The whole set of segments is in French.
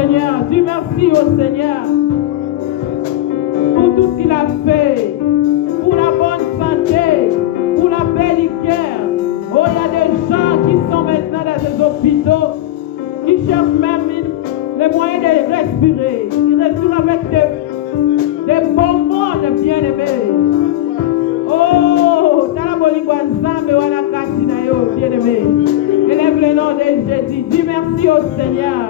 Seigneur. Dis merci au Seigneur pour tout ce qu'il a fait, pour la bonne santé, pour la paix du cœur. Oh, il y a des gens qui sont maintenant dans les hôpitaux, qui cherchent même les moyens de respirer. Ils respirent avec des bonbons bien-aimés. Oh, bien-aimé. Élève le nom de Jésus. Dis merci au Seigneur.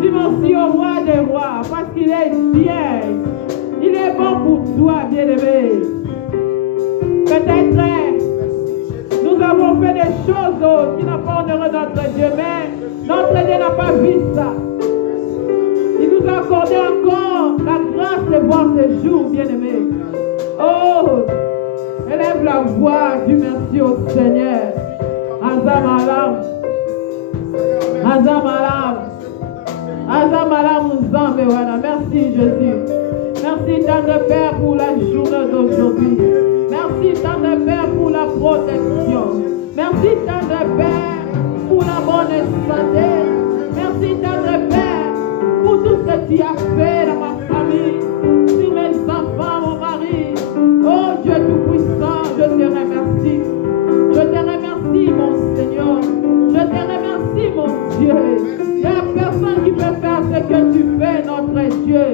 Dis merci au roi des rois, parce qu'il est bien. Il est bon pour toi, bien-aimé. Peut-être nous avons fait des choses qui n'ont pas honoré notre Dieu, mais notre Dieu n'a pas vu ça. Il nous a accordé encore la grâce de voir ces jours, bien-aimé. Oh, élève la voix, dis merci au Seigneur. Azamalam, Azamalam, Azamalam, Zambewana. Merci Jésus. Merci tendre Père pour la journée d'aujourd'hui. Merci tendre Père pour la protection. Merci tendre Père pour la bonne santé. Merci tendre Père pour tout ce que tu as fait dans ma famille, sur mes enfants, mon mari. Oh Dieu Tout-Puissant, je te remercie. Je te remercie, mon Seigneur. Je te remercie, mon Dieu. Il n'y a personne qui peut faire ce que tu fais, notre Dieu.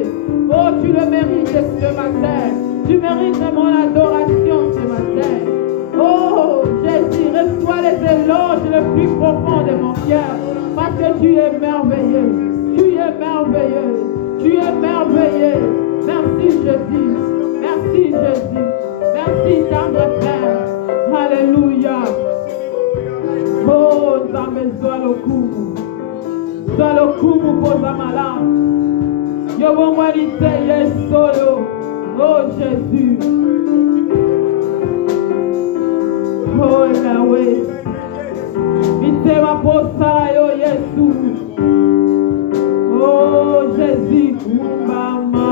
Oh, tu le mérites ce matin. Tu mérites mon adoration ce matin. Oh, Jésus, reçois les éloges le plus profond de mon cœur. Parce que tu es merveilleux. Tu es merveilleux. Tu es merveilleux. Merci, Jésus. Merci, Jésus. Merci, tendre Père. Alléluia. Oh, Nzambe Zwalokumu. Zwalokumu Pozamala. Yobongwalite Yesolo. Oh, Jésus. Oh, Yahweh. Mitema Posarayo Yesu. Oh, Jésus. Mama.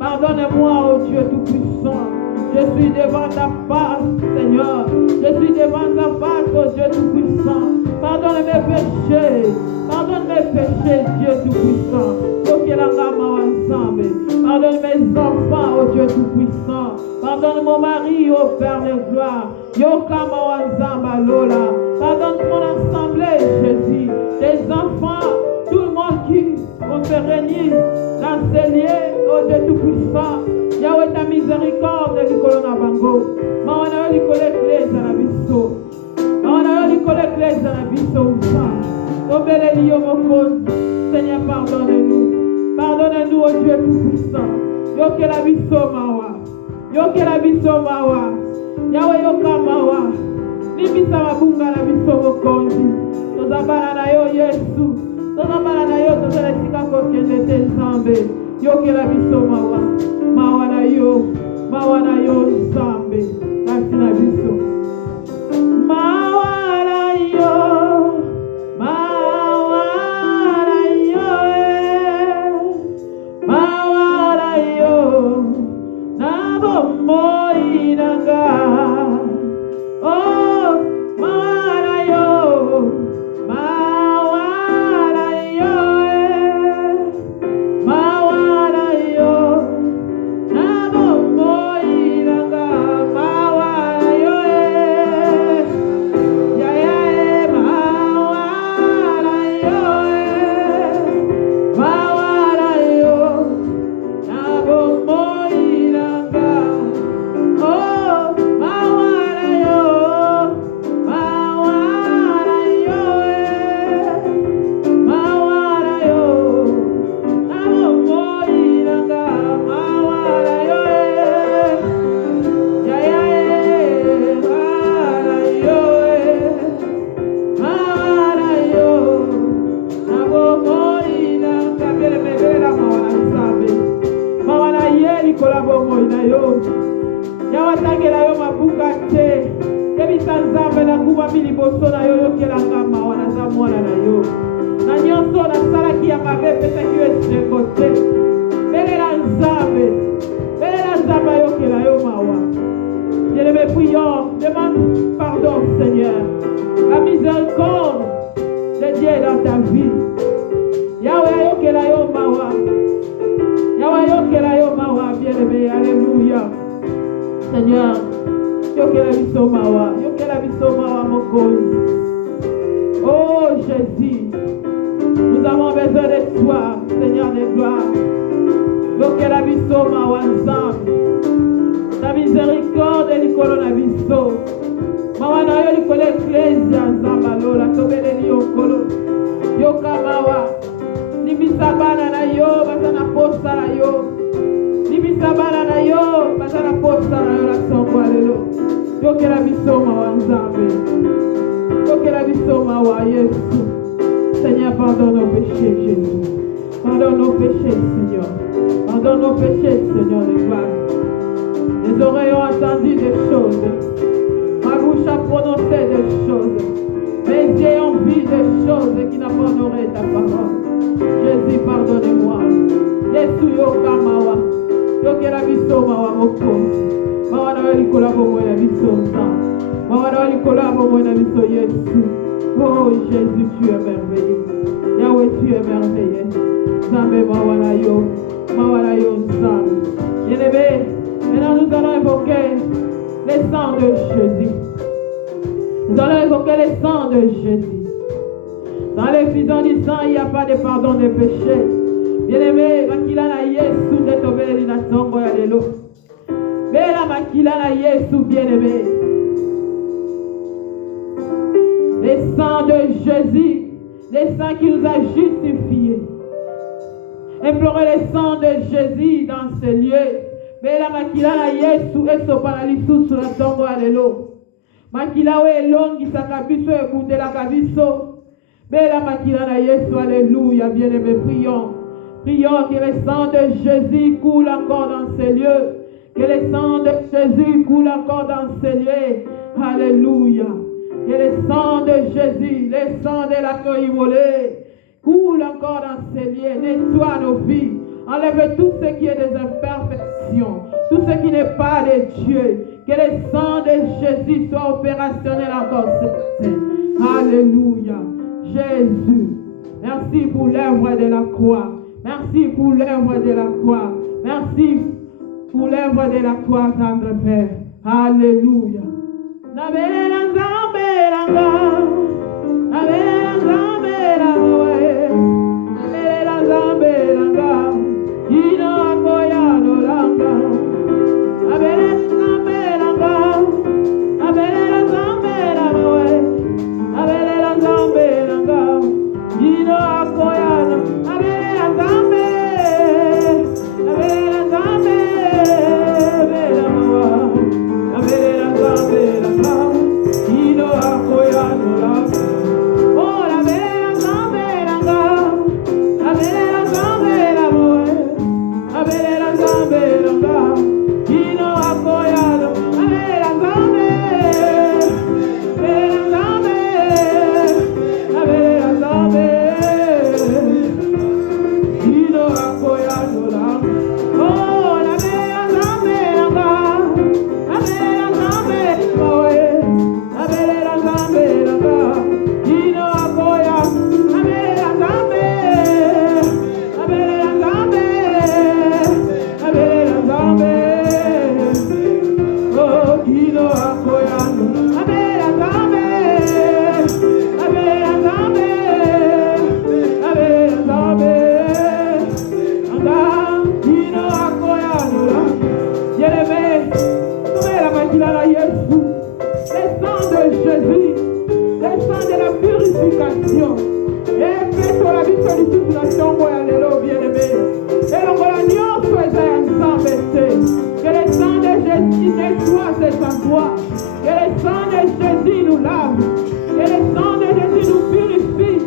Pardonne-moi, oh Dieu Tout-Puissant. Je suis devant ta face, Seigneur. Je suis devant ta face, oh Dieu Tout-Puissant. Pardonne mes péchés. Pardonne mes péchés, Dieu Tout-Puissant. Pardonne mes enfants, oh Dieu Tout-Puissant. Pardonne mon mari, oh Père de gloire. Pardonne mon assemblée, Jésus. Tes enfants, tout le monde qui vont se réunir dans ces lieux. Dieu Tout-Puissant. Yahweh ta miséricorde likolo na bango. Mawana yo likolo ekleza na biso. Mawana yo likolo ekleza na biso usa. Tobeleli yo mokonzi. Seigneur, pardonne-nous. Pardonne-nous au Dieu Tout-Puissant. Yokela biso mawa. Yokela biso mawa. Yahweh yoka mawa. Libisa mabunga na biso mokonzi. Tozabana na yo Yesu. Tozabana na yo tozala esika kokende te Nzambe. Yokela biso mawa. Mawa na yo Nzambe. Kasi na biso. Mawa na yo. Mawa na yo. Mawa na yo. Na bomoi nanga. Oh, mawa na yo. Mawa na yo. Mawa na yo. Na bomoi nanga. Mawa na yo. Ya ya mawa na yo. Mawa na yo. Na bomoi nanga. Oh, mawa na yo. Mawa na yo. Mawa na yo. Na bomoi nanga. Mawa na yo. Ya ya mawa na yo. Mawa na yo. Na bomoi nanga. Bele bele la mawa na Nzambe. Mawa na ye likola bomoi na yo. Yawatangela yo mabuka te. Yebisa Nzambe na ngumami liboso na yo yokelanga mawa naza mwana na yo. Na nyonso nasalaki ya mabe pesaki yo eseko te. Belela Nzambe. Belela Nzambe ayokela yo mawa. Je le prions. Demande pardon Seigneur. La miséricorde de Dieu dans ta vie. Yahweh ayokela yo mawa. Yahweh ayokela yo mawa. Bien-aimé. Alléluia. Seigneur, yokela biso mawa, mokonzi. Oh Jésus, nous avons besoin de toi, Seigneur de gloire. Yokela biso mawa Nzambe. Ta miséricorde likolo na biso. Mawa na yo likolo eklezia Nzambe alola tobeleli yokolo. Yoka mawa. Libisa bana na yo basa na posa na yo. Libisa bana na yo basa na posa na yo la songo alelo. Yokela biso mawa Nzambe. Yokela biso mawa Yesu. Seigneur, pardonne nos péchés, Jésus. Pardonne nos péchés, Seigneur. Pardonne nos péchés, Seigneur de gloire. Les oreilles ont entendu des choses. Ma bouche a prononcé des choses. Mes yeux ont vu des choses qui n'ont pas honoré ta parole. Jésus, pardonne-moi. Yesu yoka mawa. Yokela biso mawa mokonzi. Mawa na yo likola bomoi na biso Nzambe. Mawa na yo likola bomoi na biso Yesu. Oh Jésus, tu es merveilleux. Yahweh, tu es merveilleux. Nzambe mawa na yo. Mawa na yo Nzambe. Bien-aimé, maintenant nous allons évoquer les sangs de Jésus. Nous allons évoquer les sangs de Jésus. Dans l'effusion du sang, il n'y a pas de pardon des péchés. Bien-aimé, makila na Yesu de tobeli na songo ya lelo. Bela makila na Yesu, bien-aimé. Les sangs de Jésus, les sangs qui nous a justifiés. Implorez les sangs de Jésus dans ce lieu. Bela makila na Yesu esopa na lisusu na songo ya lelo. Makila we elongisa biso ebundela biso. Bela makila na Yesu, alléluia, bien-aimé, prions. Prions que le sang de Jésus coule encore dans ces lieux. Que le sang de Jésus coule encore dans ces lieux. Alléluia. Que le sang de Jésus, le sang de la queue immolée, coule encore dans ces lieux. Nettoie nos vies. Enlève tout ce qui est des imperfections. Tout ce qui n'est pas de Dieu. Que le sang de Jésus soit opérationnel encore. Alléluia. Jésus, merci pour l'œuvre de la croix. Merci pour l'œuvre de la croix. Merci pour l'œuvre de la croix, Tendre Père. Alléluia. Ino akoya purification. Et fais la vie sollicitation pour aller au bien-aimé. Et l'on va l'agneau faisait ensemble. Que le sang de Jésus nettoie ces endroits. Que le sang de Jésus nous lave. Que le sang de Jésus nous purifie.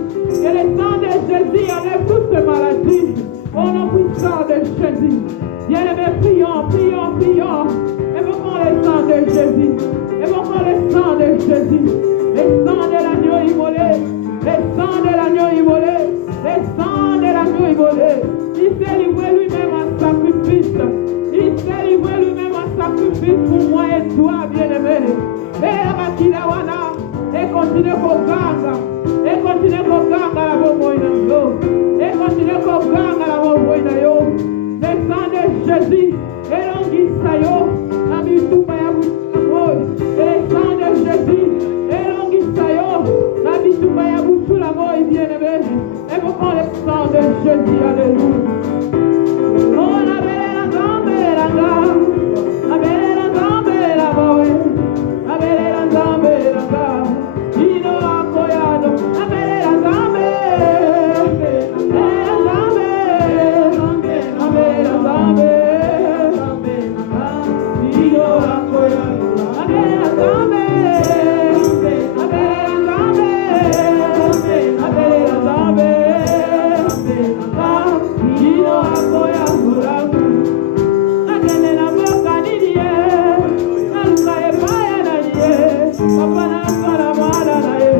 Que le sang de Jésus enlève toutes ces maladies. Au nom puissant de Jésus. Bien-aimé, prions, prions, prions. Évoquons le sang de Jésus. Évoquons le sang de Jésus. Le sang de l'agneau immolé. Le sang de l'agneau immolé. Le sang de l'agneau immolé. Il s'est livré lui-même en sacrifice. Il s'est livré lui-même en sacrifice pour moi et toi, bien-aimé. Et la Makilawana. Et continue pour ganga. Et continue pour ganga la bomoïna. Et continue pour ganga la bomoïna. Le sang de Jésus. Et l'onguissayo. La bituba ya boutou. Et le sang de Jésus. Et l'onguissayo. La bituba ya boutou la mort, bien-aimé. Évoquons le sang de Jésus. Alléluia. Oh, la belle, la gambe, la gambe. La belle, la gambe, la boue. La belle, la gambe, la gambe. Ino apoyado. La belle, la gambe. La gambe. La belle, la gambe. Ino apoyado. La belle, la gambe. La belle, la gambe. La belle, la gambe. Ino apoyado la agene na boka niye na luka e paya na ye papa na kala mala na ye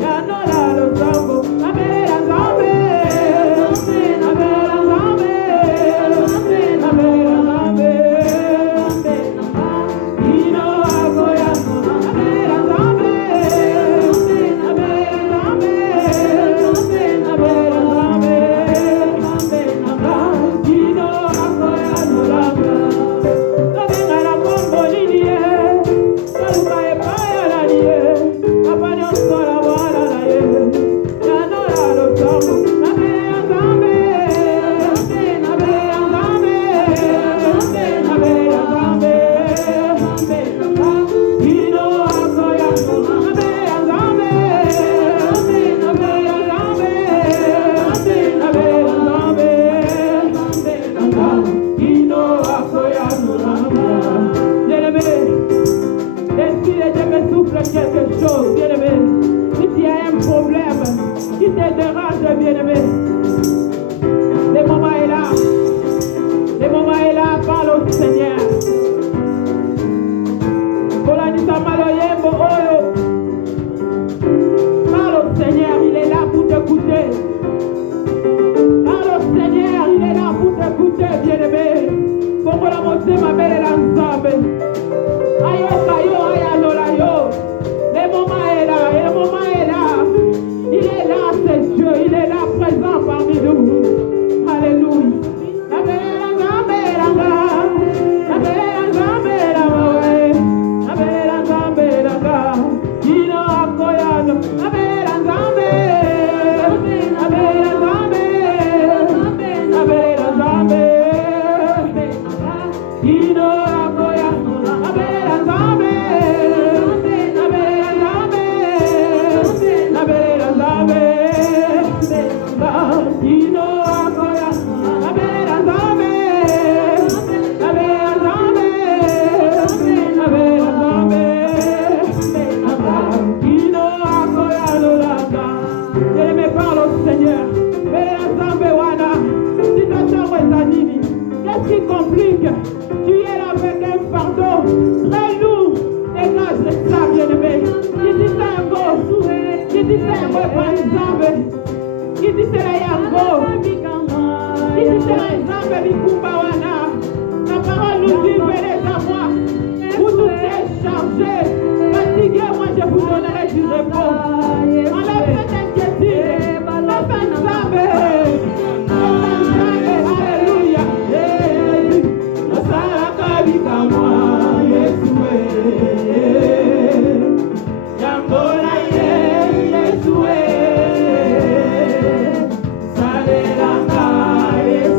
ya no la lo sambo na bela zambe na bela zambe na bela zambe ino agoya na bela zambe na bela zambe na bela zambe ino agoya no langa na venga la bombo linie na luka e paya la nie papa no sola wala la ye ya no la lo sambo na bela zambe na bela zambe na bela zambe ino agoya na bela zambe na bela zambe na bela zambe ino agoya no langa bien-aimé. L'Esprit de Dieu me souffle quelque chose, bien-aimé. Si tu as un problème qui te dérange, bien-aimé, le moment est là. Le moment est là, parle au Seigneur. Parle au Seigneur, il est là pour t'écouter. Parle au Seigneur, il est là pour t'écouter, bien-aimé. Pour la montée, ma belle, elle ensemble. Ayo, kayo, ayalola, yo. Le moment est là, et le moment est là. Il est là, c'est Dieu, il est là, présent parmi nous. Alléluia. La belle, la belle, la belle, la belle, la belle, la belle, la belle, la belle, il a akoyano. La belle, la belle, la belle, la belle, la belle, la belle, il a akoyano. La belle, la belle, la belle, la belle, la belle, il a akoyano. La belle, la belle, la belle, la belle, la belle, il a akoyano la belle. Je me parle au Seigneur. Situation est nini. Qu'est-ce qui complique? Tu es là avec un fardeau très lourd. Dégage ça, bien-aimé. Qui dit ça un go? Qui dit ça un go par exemple? Qui dit ça un go? Qui dit ça un exemple? Bikubawana. La parole nous dit, venez à moi. Vous tous êtes chargés. Fatigués, moi je vous donnerai du repos. Enlève cette inquiétude. Faites ensemble. Alléluia. Jésus. Yes,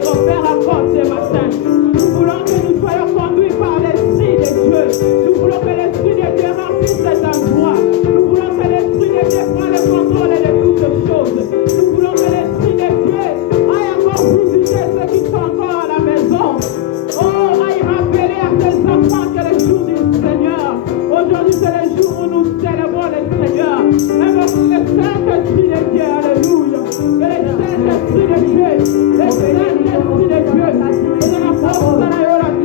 opère encore ce matin. Nous voulons que nous soyons conduits par l'Esprit de Dieu. Nous voulons que l'Esprit de Dieu remplisse cet endroit. Nous voulons que l'Esprit de Dieu prenne le contrôle de toutes choses. Nous voulons que l'Esprit de Dieu aille encore visiter ceux qui sont encore à la maison. Oh, aille rappeler à tes enfants que le jour du Seigneur. Aujourd'hui, c'est le jour où nous célébrons le Seigneur. Invoque le Saint-Esprit de Dieu. Alléluia. Que le Saint-Esprit de Dieu, le Saint-Esprit de Dieu, et la force de la oration,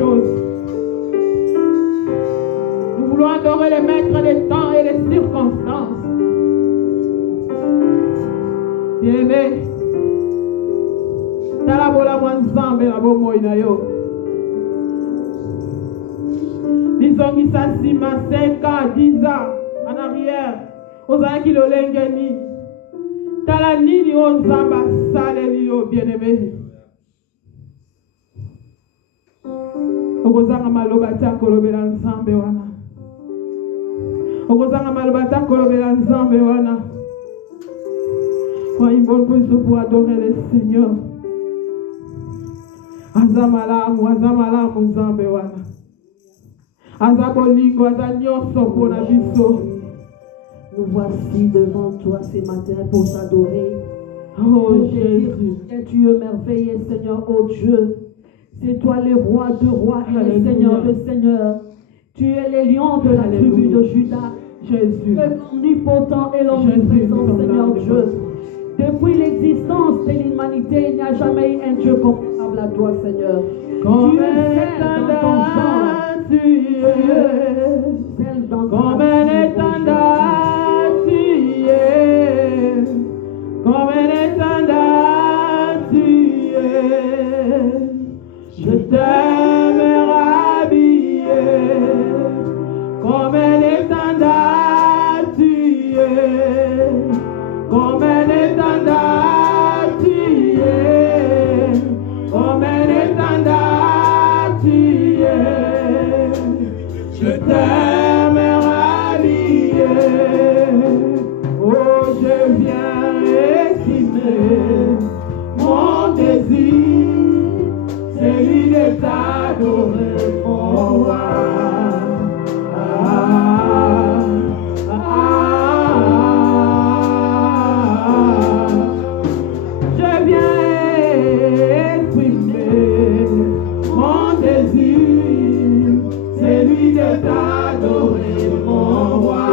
choses. Nous voulons adorer les maîtres des temps et des circonstances. Bien-aimé, talabola mwanzambe la bomoi na yo. Bisongi sasima 5 ans, 10 ans en arrière. Ozala ki lolengeni. Tala nini onzamba saleli yo bien-aimé. Okozanga maloba ta kolobela nzambe wana. Okozanga maloba ta kolobela nzambe wana. Sois une bonne position pour adorer le Seigneur. Azamalamu nzambe wana. Azabolingo azanyoso pona biso. Nous voici devant toi ce matin pour t'adorer. Oh Jésus, Dieu merveilleux, Seigneur, oh Dieu. C'est toi le roi de rois et le Seigneur de seigneurs. Tu es le lion de la tribu de Juda. Jésus, L'omnipotent et l'omniprésent, Seigneur Dieu. Depuis l'existence de l'humanité, il n'y a jamais eu un Dieu comparable à toi, Seigneur. comme Tu es un dans ton sang. tu es, Celle dans comme un étendard tu es, comme un étendard tu es. Je t'aime rhabillé, comme un étendard tu es, comme un étendard tu es, comme un étendard tu es. Je t'aime rhabillé, oh je viens exprimer mon désir. Celui de t'adorer, mon roi. Je viens exprimer mon désir, celui de t'adorer, mon roi.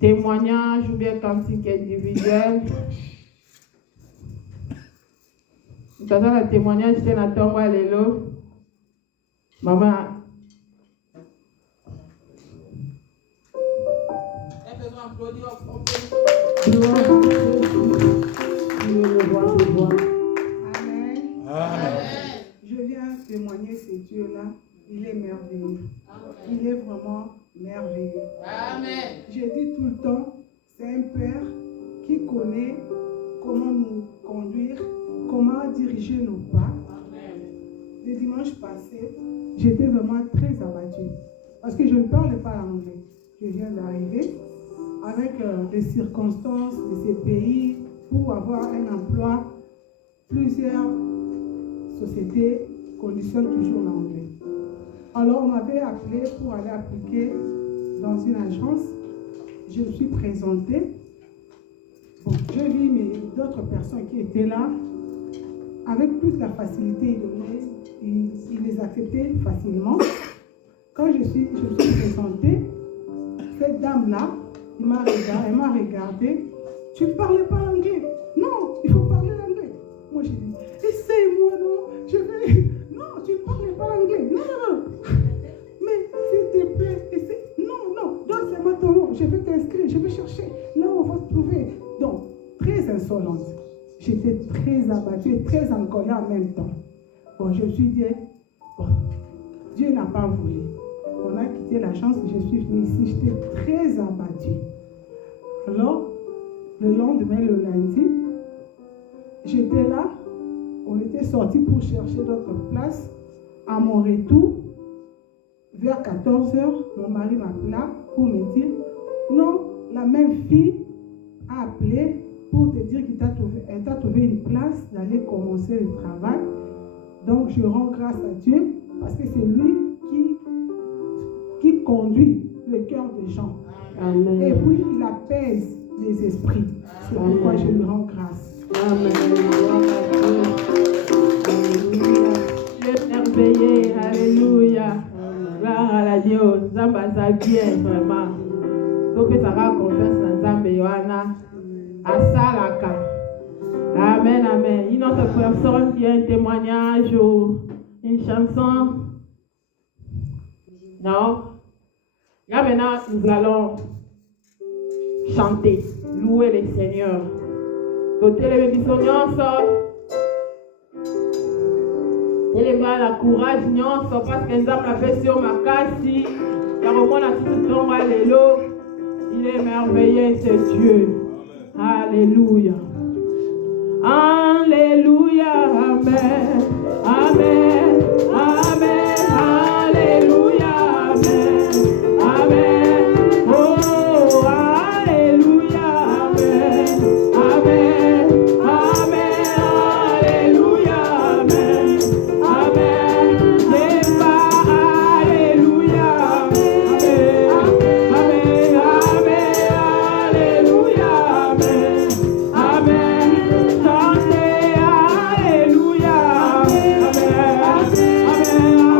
Témoignage ou bien cantique individuel. Tout à l'heure, le témoignage, c'est la tombe à l'élo. Maman. Elle besoin d'applaudir en Amen. Amen. Je viens témoigner ce Dieu-là. Il est merveilleux. Il est vraiment merveilleux. Amen. Je dis tout le temps, c'est un Père qui connaît comment nous conduire, comment diriger nos pas. Amen. Le dimanche passé, j'étais vraiment très abattue parce que je ne parlais pas l'anglais. Je viens d'arriver avec les circonstances de ces pays pour avoir un emploi. Plusieurs sociétés conditionnent toujours l'anglais. Alors, on m'avait appelé pour aller appliquer dans une agence. je me suis présentée. Bon, j'ai vu d'autres personnes qui étaient là. Avec plus la facilité, ils les acceptaient facilement. Quand je me suis présentée, cette dame-là, elle m'a regardé. Tu ne parlais pas l'anglais? Non, il faut parler l'anglais. Moi, j'ai dit, essaye-moi, non, non, tu ne parlais pas l'anglais. Non. Mais s'il te plaît, essaye. Non, donne-moi ton nom. Je vais t'inscrire, je vais chercher. Là, on va te trouver. Donc, très insolente. J'étais très abattue et très en colère en même temps. Bon, je me suis dit, bon, Dieu n'a pas voulu. On a quitté la chance, je suis venue ici, j'étais très abattue. Alors, le lendemain, le lundi, j'étais là, on était sortis pour chercher d'autres places. À mon retour, vers 14h, mon mari m'appela pour me dire, non, la même fille a appelé pour te dire qu'elle t'a trouvé une place d'aller commencer le travail. Donc, je rends grâce à Dieu parce que c'est lui qui conduit le cœur des gens. Amen. Et puis, il apaise les esprits. C'est pourquoi je lui rends grâce. Amen. Dieu est merveilleux. Alléluia. Gloire à la Dieu. Zamba Zabien, vraiment. Donc, ça va confiance dans Zambé Yohana. Asalaka. Amen, amen. Une autre personne qui a un témoignage ou une chanson? Non? Là maintenant, nous allons chanter, louer le Seigneur. Côté les bisognos, et les gars, la courage, non, parce que nous avons fait sur ma casse, il y a vraiment la situation, il est merveilleux, c'est Dieu. Alléluia. Alléluia. Amen. Amen. Amen. Alléluia. Amen. Amen. Oh, alléluia. Amen. Amen. Amen. Alléluia. Amen. Amen. C'est pas alléluia. Amen. Amen. Amen. Alléluia. Amen. Amen. Chantez alléluia. Amen. Amen.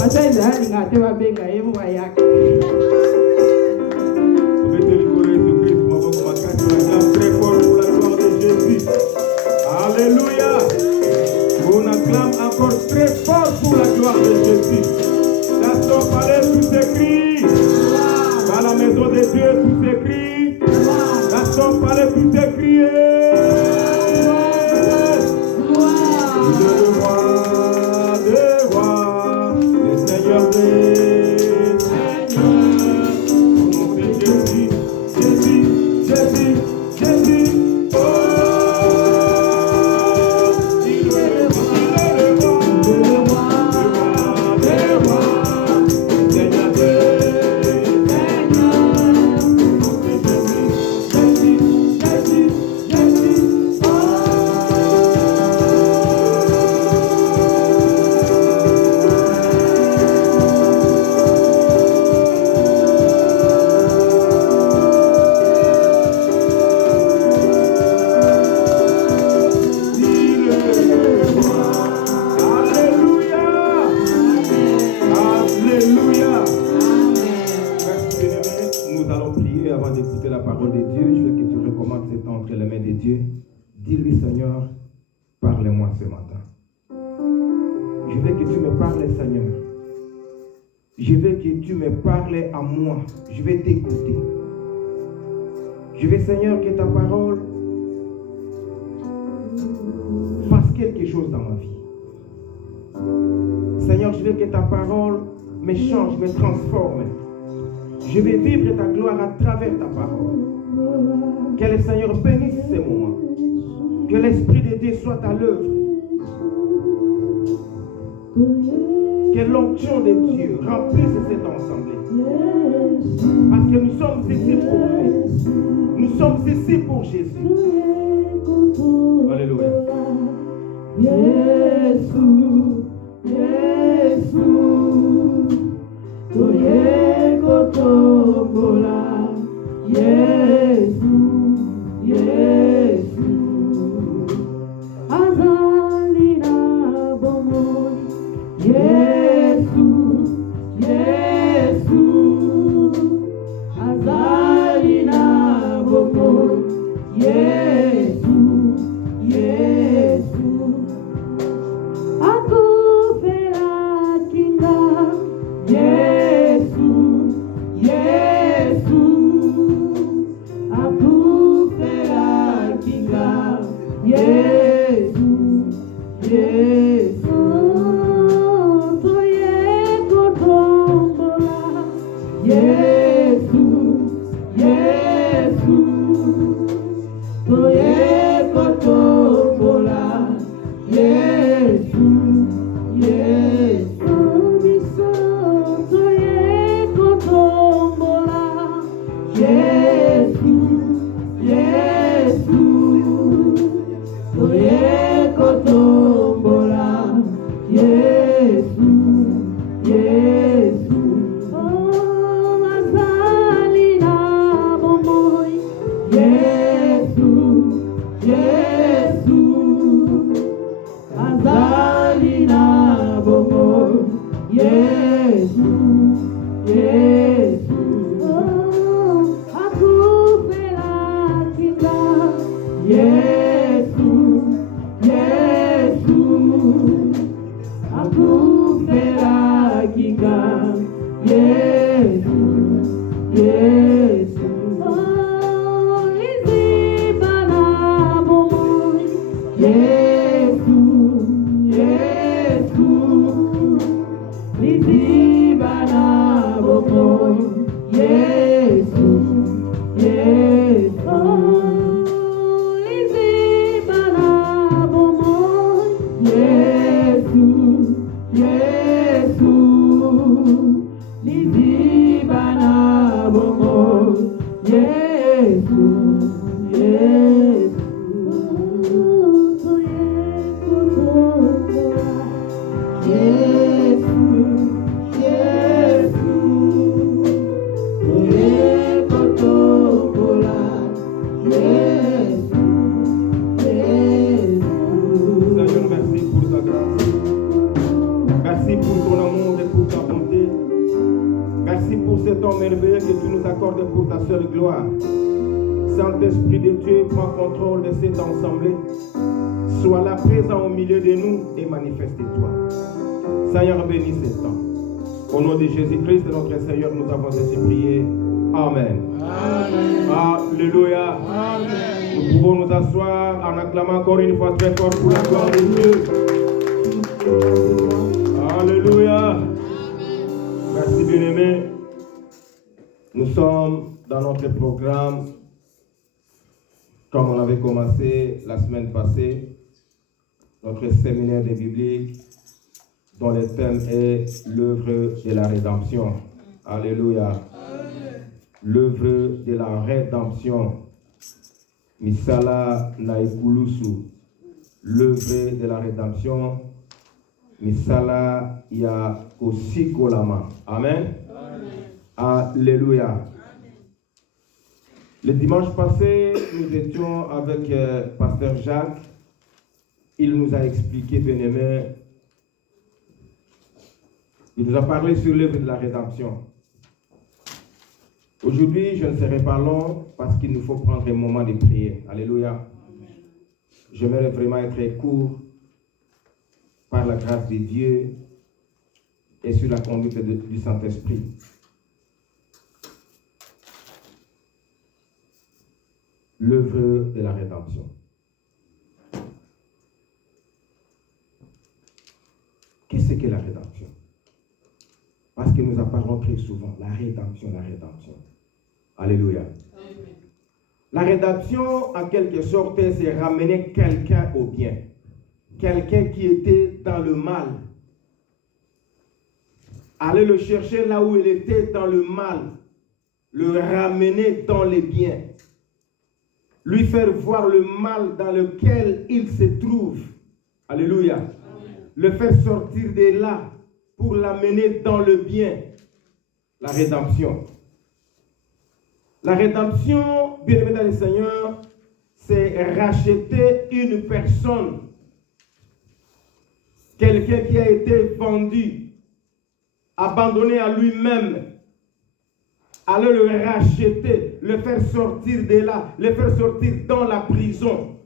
Mettez le corps de Christ, ma voix, ma carte, on acclame très fort pour la gloire de Jésus. Alléluia. On acclame encore très fort pour la gloire de Jésus. Dans son palais, tout s'écrit. Dans la maison de Dieu, tout s'écrit. Dans son palais, tout s'écrit. Le roi des rois, le Seigneur des dis-lui, Seigneur, parle-moi ce matin. Je veux que tu me parles, Seigneur. Je veux que tu me parles à moi. Je vais t'écouter. Je veux, Seigneur, que ta parole fasse quelque chose dans ma vie. Seigneur, je veux que ta parole me change, me transforme. Je vais vivre ta gloire à travers ta parole. Que le Seigneur bénisse ces moments. Que l'Esprit de Dieu soit à l'œuvre. Que l'onction de Dieu remplisse cette assemblée. Parce que nous sommes ici pour lui. Nous sommes ici pour Jésus. Alléluia. Jésus, Jésus, Toyekotombola. Jésus, Jésus, Azalina Bomon. Jésus, Jésus, Azalina Bomon. Jésus, Jésus, Akufela Kinga. Jésus, Jésus, Akufela Kinga. Jésus, Jésus, Toyekotombola. Jésus, Jésus, Toyekotombola. Jésus, Jésus, Toyekotombola. Jésus, Jésus, Toyekotombola. Jésus, Jésus, oh, Azalina Bomoi. Jésus, Jésus, Azalina Bomoi. Jésus, Jésus, oh, Akufela Kinga. Jésus, Jésus, Akufela Kinga. Jésus, Jésus, oh, Lizibana Bomoi. Jésus, Jésus, Lizibana Bomoi. Jésus, Jésus, oh, Lizibana Bomoi. Jésus, Jésus, Lizibana Bomoi. Jésus, Jésus, Jésus, Jésus, Toyekotombola. Jésus, Jésus. Seigneur, merci pour ta grâce. Merci pour ton amour et pour ta temps merveilleux que tu nous accordes pour ta seule gloire. Saint-Esprit de Dieu, prends contrôle de cette assemblée. Sois là présent au milieu de nous et manifeste-toi. Seigneur, bénis ce temps. Au nom de Jésus-Christ, notre Seigneur, nous avons ainsi prié. Amen. Amen. Alléluia. Amen. Nous pouvons nous asseoir en acclamant encore une fois très fort pour la gloire de Dieu. Alléluia. Merci bien-aimés. Nous sommes dans notre programme, comme on avait commencé la semaine passée, notre séminaire de biblique, dont le thème est l'œuvre de la rédemption. Alléluia. L'œuvre de la rédemption. Misala Naikulusu. L'œuvre de la rédemption. Misala ya Kosikolama. Amen. Alléluia. Le dimanche passé, nous étions avec Pasteur Jacques. Il nous a expliqué, bien-aimé, il nous a parlé sur l'œuvre de la rédemption. Aujourd'hui, je ne serai pas long parce qu'il nous faut prendre un moment de prière. Alléluia. J'aimerais vraiment être court par la grâce de Dieu et sur la conduite du Saint-Esprit. L'œuvre de la rédemption. Qu'est-ce que la rédemption? Parce que nous en parlons très souvent. La rédemption, la rédemption. Alléluia. Amen. La rédemption, en quelque sorte, c'est ramener quelqu'un au bien. Quelqu'un qui était dans le mal. Aller le chercher là où il était dans le mal. Le ramener dans le bien. Lui faire voir le mal dans lequel il se trouve. Alléluia. Amen. Le faire sortir de là pour l'amener dans le bien. La rédemption. La rédemption, bien-aimé dans le Seigneur, c'est racheter une personne. Quelqu'un qui a été vendu, abandonné à lui-même. Aller le racheter, le faire sortir de là, le faire sortir dans la prison,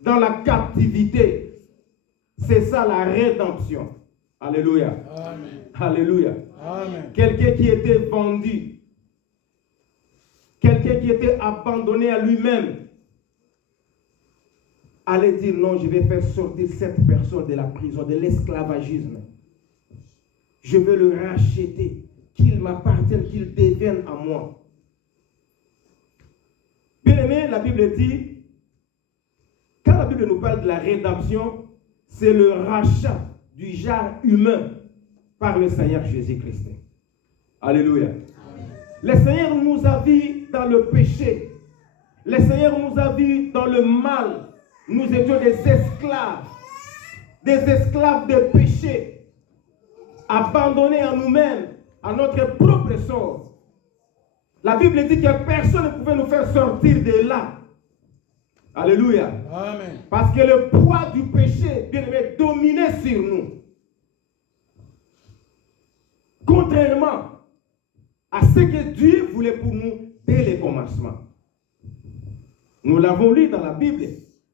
dans la captivité. C'est ça la rédemption. Alléluia. Amen. Alléluia. Amen. Quelqu'un qui était vendu, quelqu'un qui était abandonné à lui-même, allait dire non, je vais faire sortir cette personne de la prison, de l'esclavagisme. Je veux le racheter, qu'il m'appartienne, qu'il devienne à moi. Bien aimé, la Bible dit, quand la Bible nous parle de la rédemption, c'est le rachat du genre humain par le Seigneur Jésus-Christ. Alléluia. Amen. Le Seigneur nous a vus dans le péché. Le Seigneur nous a vus dans le mal. Nous étions des esclaves de péché, abandonnés à nous-mêmes, à notre propre sort. La Bible dit que personne ne pouvait nous faire sortir de là. Alléluia. Amen. Parce que le poids du péché, bien aimé, dominait sur nous. Contrairement à ce que Dieu voulait pour nous dès le commencement. Nous l'avons lu dans la Bible,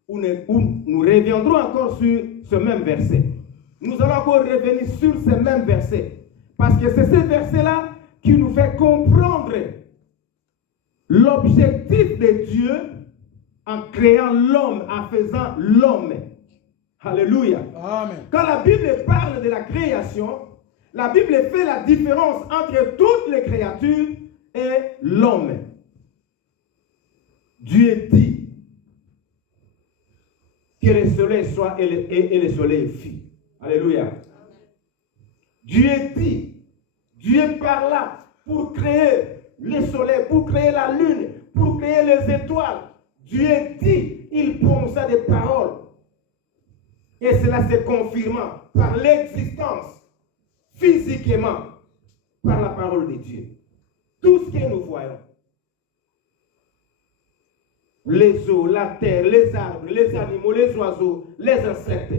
où nous reviendrons encore sur ce même verset. Nous allons encore revenir sur ce même verset. Parce que c'est ce verset-là qui nous fait comprendre l'objectif de Dieu en créant l'homme, en faisant l'homme. Alléluia. Amen. Quand la Bible parle de la création, la Bible fait la différence entre toutes les créatures et l'homme. Dieu dit que le soleil soit et le soleil fit. Alléluia. Amen. Dieu dit, Dieu parla pour créer le soleil, pour créer la lune, pour créer les étoiles. Dieu dit, il prononça des paroles. Et cela se confirma par l'existence, physiquement, par la parole de Dieu. Tout ce que nous voyons, les eaux, la terre, les arbres, les animaux, les oiseaux, les insectes,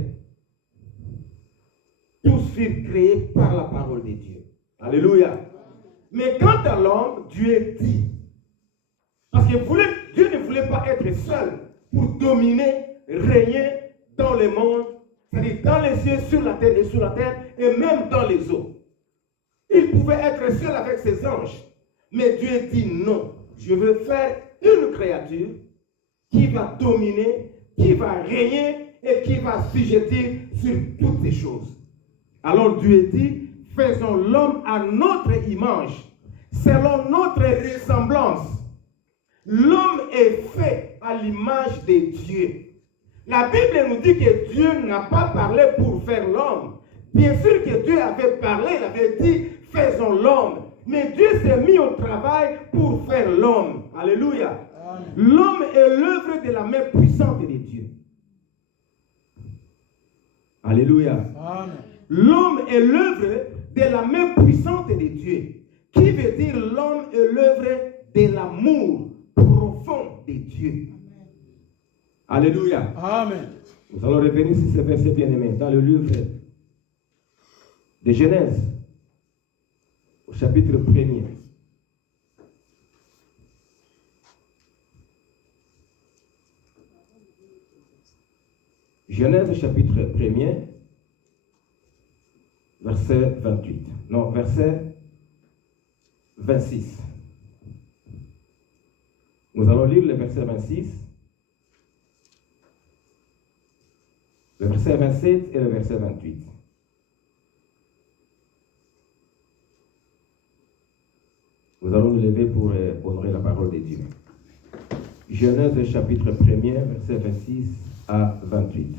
tous furent créés par la parole de Dieu. Alléluia. Mais quant à l'homme, Dieu dit. Parce que Dieu ne voulait pas être seul pour dominer, régner dans le monde, c'est-à-dire dans les cieux, sur la terre et même dans les eaux. Il pouvait être seul avec ses anges. Mais Dieu dit non. Je veux faire une créature qui va dominer, qui va régner et qui va s'assujettir sur toutes ces choses. Alors Dieu dit, faisons l'homme à notre image, selon notre ressemblance. L'homme est fait à l'image de Dieu. La Bible nous dit que Dieu n'a pas parlé pour faire l'homme. Bien sûr que Dieu avait parlé, il avait dit, faisons l'homme. Mais Dieu s'est mis au travail pour faire l'homme. Alléluia. L'homme est l'œuvre de la main puissante de Dieu. Alléluia. L'homme est l'œuvre de la main puissante de Dieu. Qui veut dire l'homme est l'œuvre de l'amour profond de Dieu. Alléluia. Amen. Nous allons revenir sur ce verset bien-aimé dans le livre de Genèse, au chapitre 1er. Genèse, chapitre 1er, verset 28. Non, verset 26. Nous allons lire le verset 26, le verset 27 et le verset 28. Nous allons nous lever pour honorer la parole de Dieu. Genèse chapitre 1er, verset 26 à 28.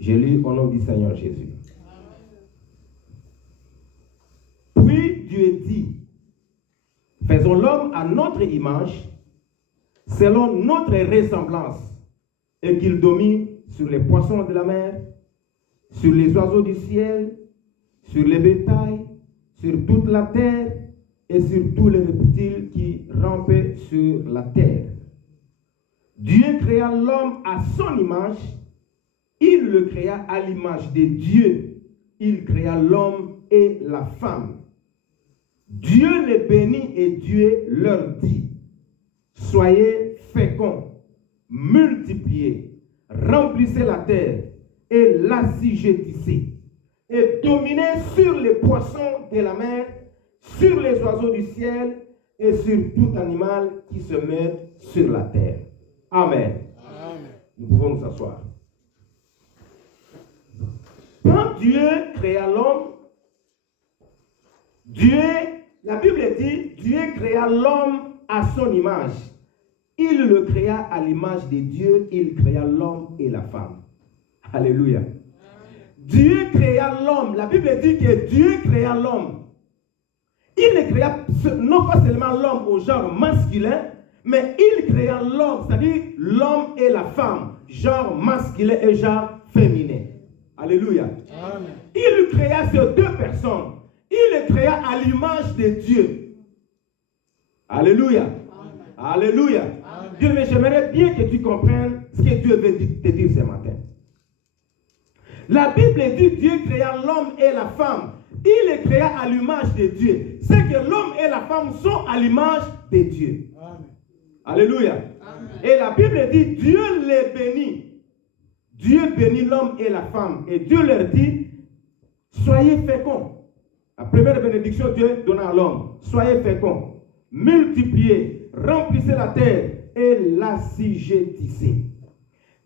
Je lis au nom du Seigneur Jésus. Puis Dieu dit, faisons l'homme à notre image, selon notre ressemblance, et qu'il domine sur les poissons de la mer, sur les oiseaux du ciel, sur les bétails, sur toute la terre, et sur tous les reptiles qui rampent sur la terre. Dieu créa l'homme à son image, il le créa à l'image de Dieu. Il créa l'homme et la femme. Dieu les bénit et Dieu leur dit, soyez féconds, multipliez, remplissez la terre et l'assujettissez, et dominez sur les poissons de la mer, sur les oiseaux du ciel et sur tout animal qui se met sur la terre. Amen. Amen. Nous pouvons nous asseoir. Quand Dieu créa l'homme, la Bible dit, Dieu créa l'homme à son image. Il le créa à l'image de Dieu, il créa l'homme et la femme. Alléluia. Amen. Dieu créa l'homme. La Bible dit que Dieu créa l'homme. Il ne créa non pas seulement l'homme au genre masculin, mais il créa l'homme, c'est-à-dire l'homme et la femme, genre masculin et genre féminin. Alléluia. Amen. Il créa ces deux personnes. Il les créa à l'image de Dieu. Alléluia. Amen. Alléluia. Amen. Dieu, mais j'aimerais bien que tu comprennes ce que Dieu veut te dire ce matin. La Bible dit Dieu créa l'homme et la femme. Il les créa à l'image de Dieu. C'est que l'homme et la femme sont à l'image de Dieu. Amen. Alléluia. Amen. Et la Bible dit Dieu les bénit. Dieu bénit l'homme et la femme. Et Dieu leur dit, soyez féconds. La première bénédiction Dieu donna à l'homme. Soyez féconds. Multipliez. Remplissez la terre et l'assujettissez.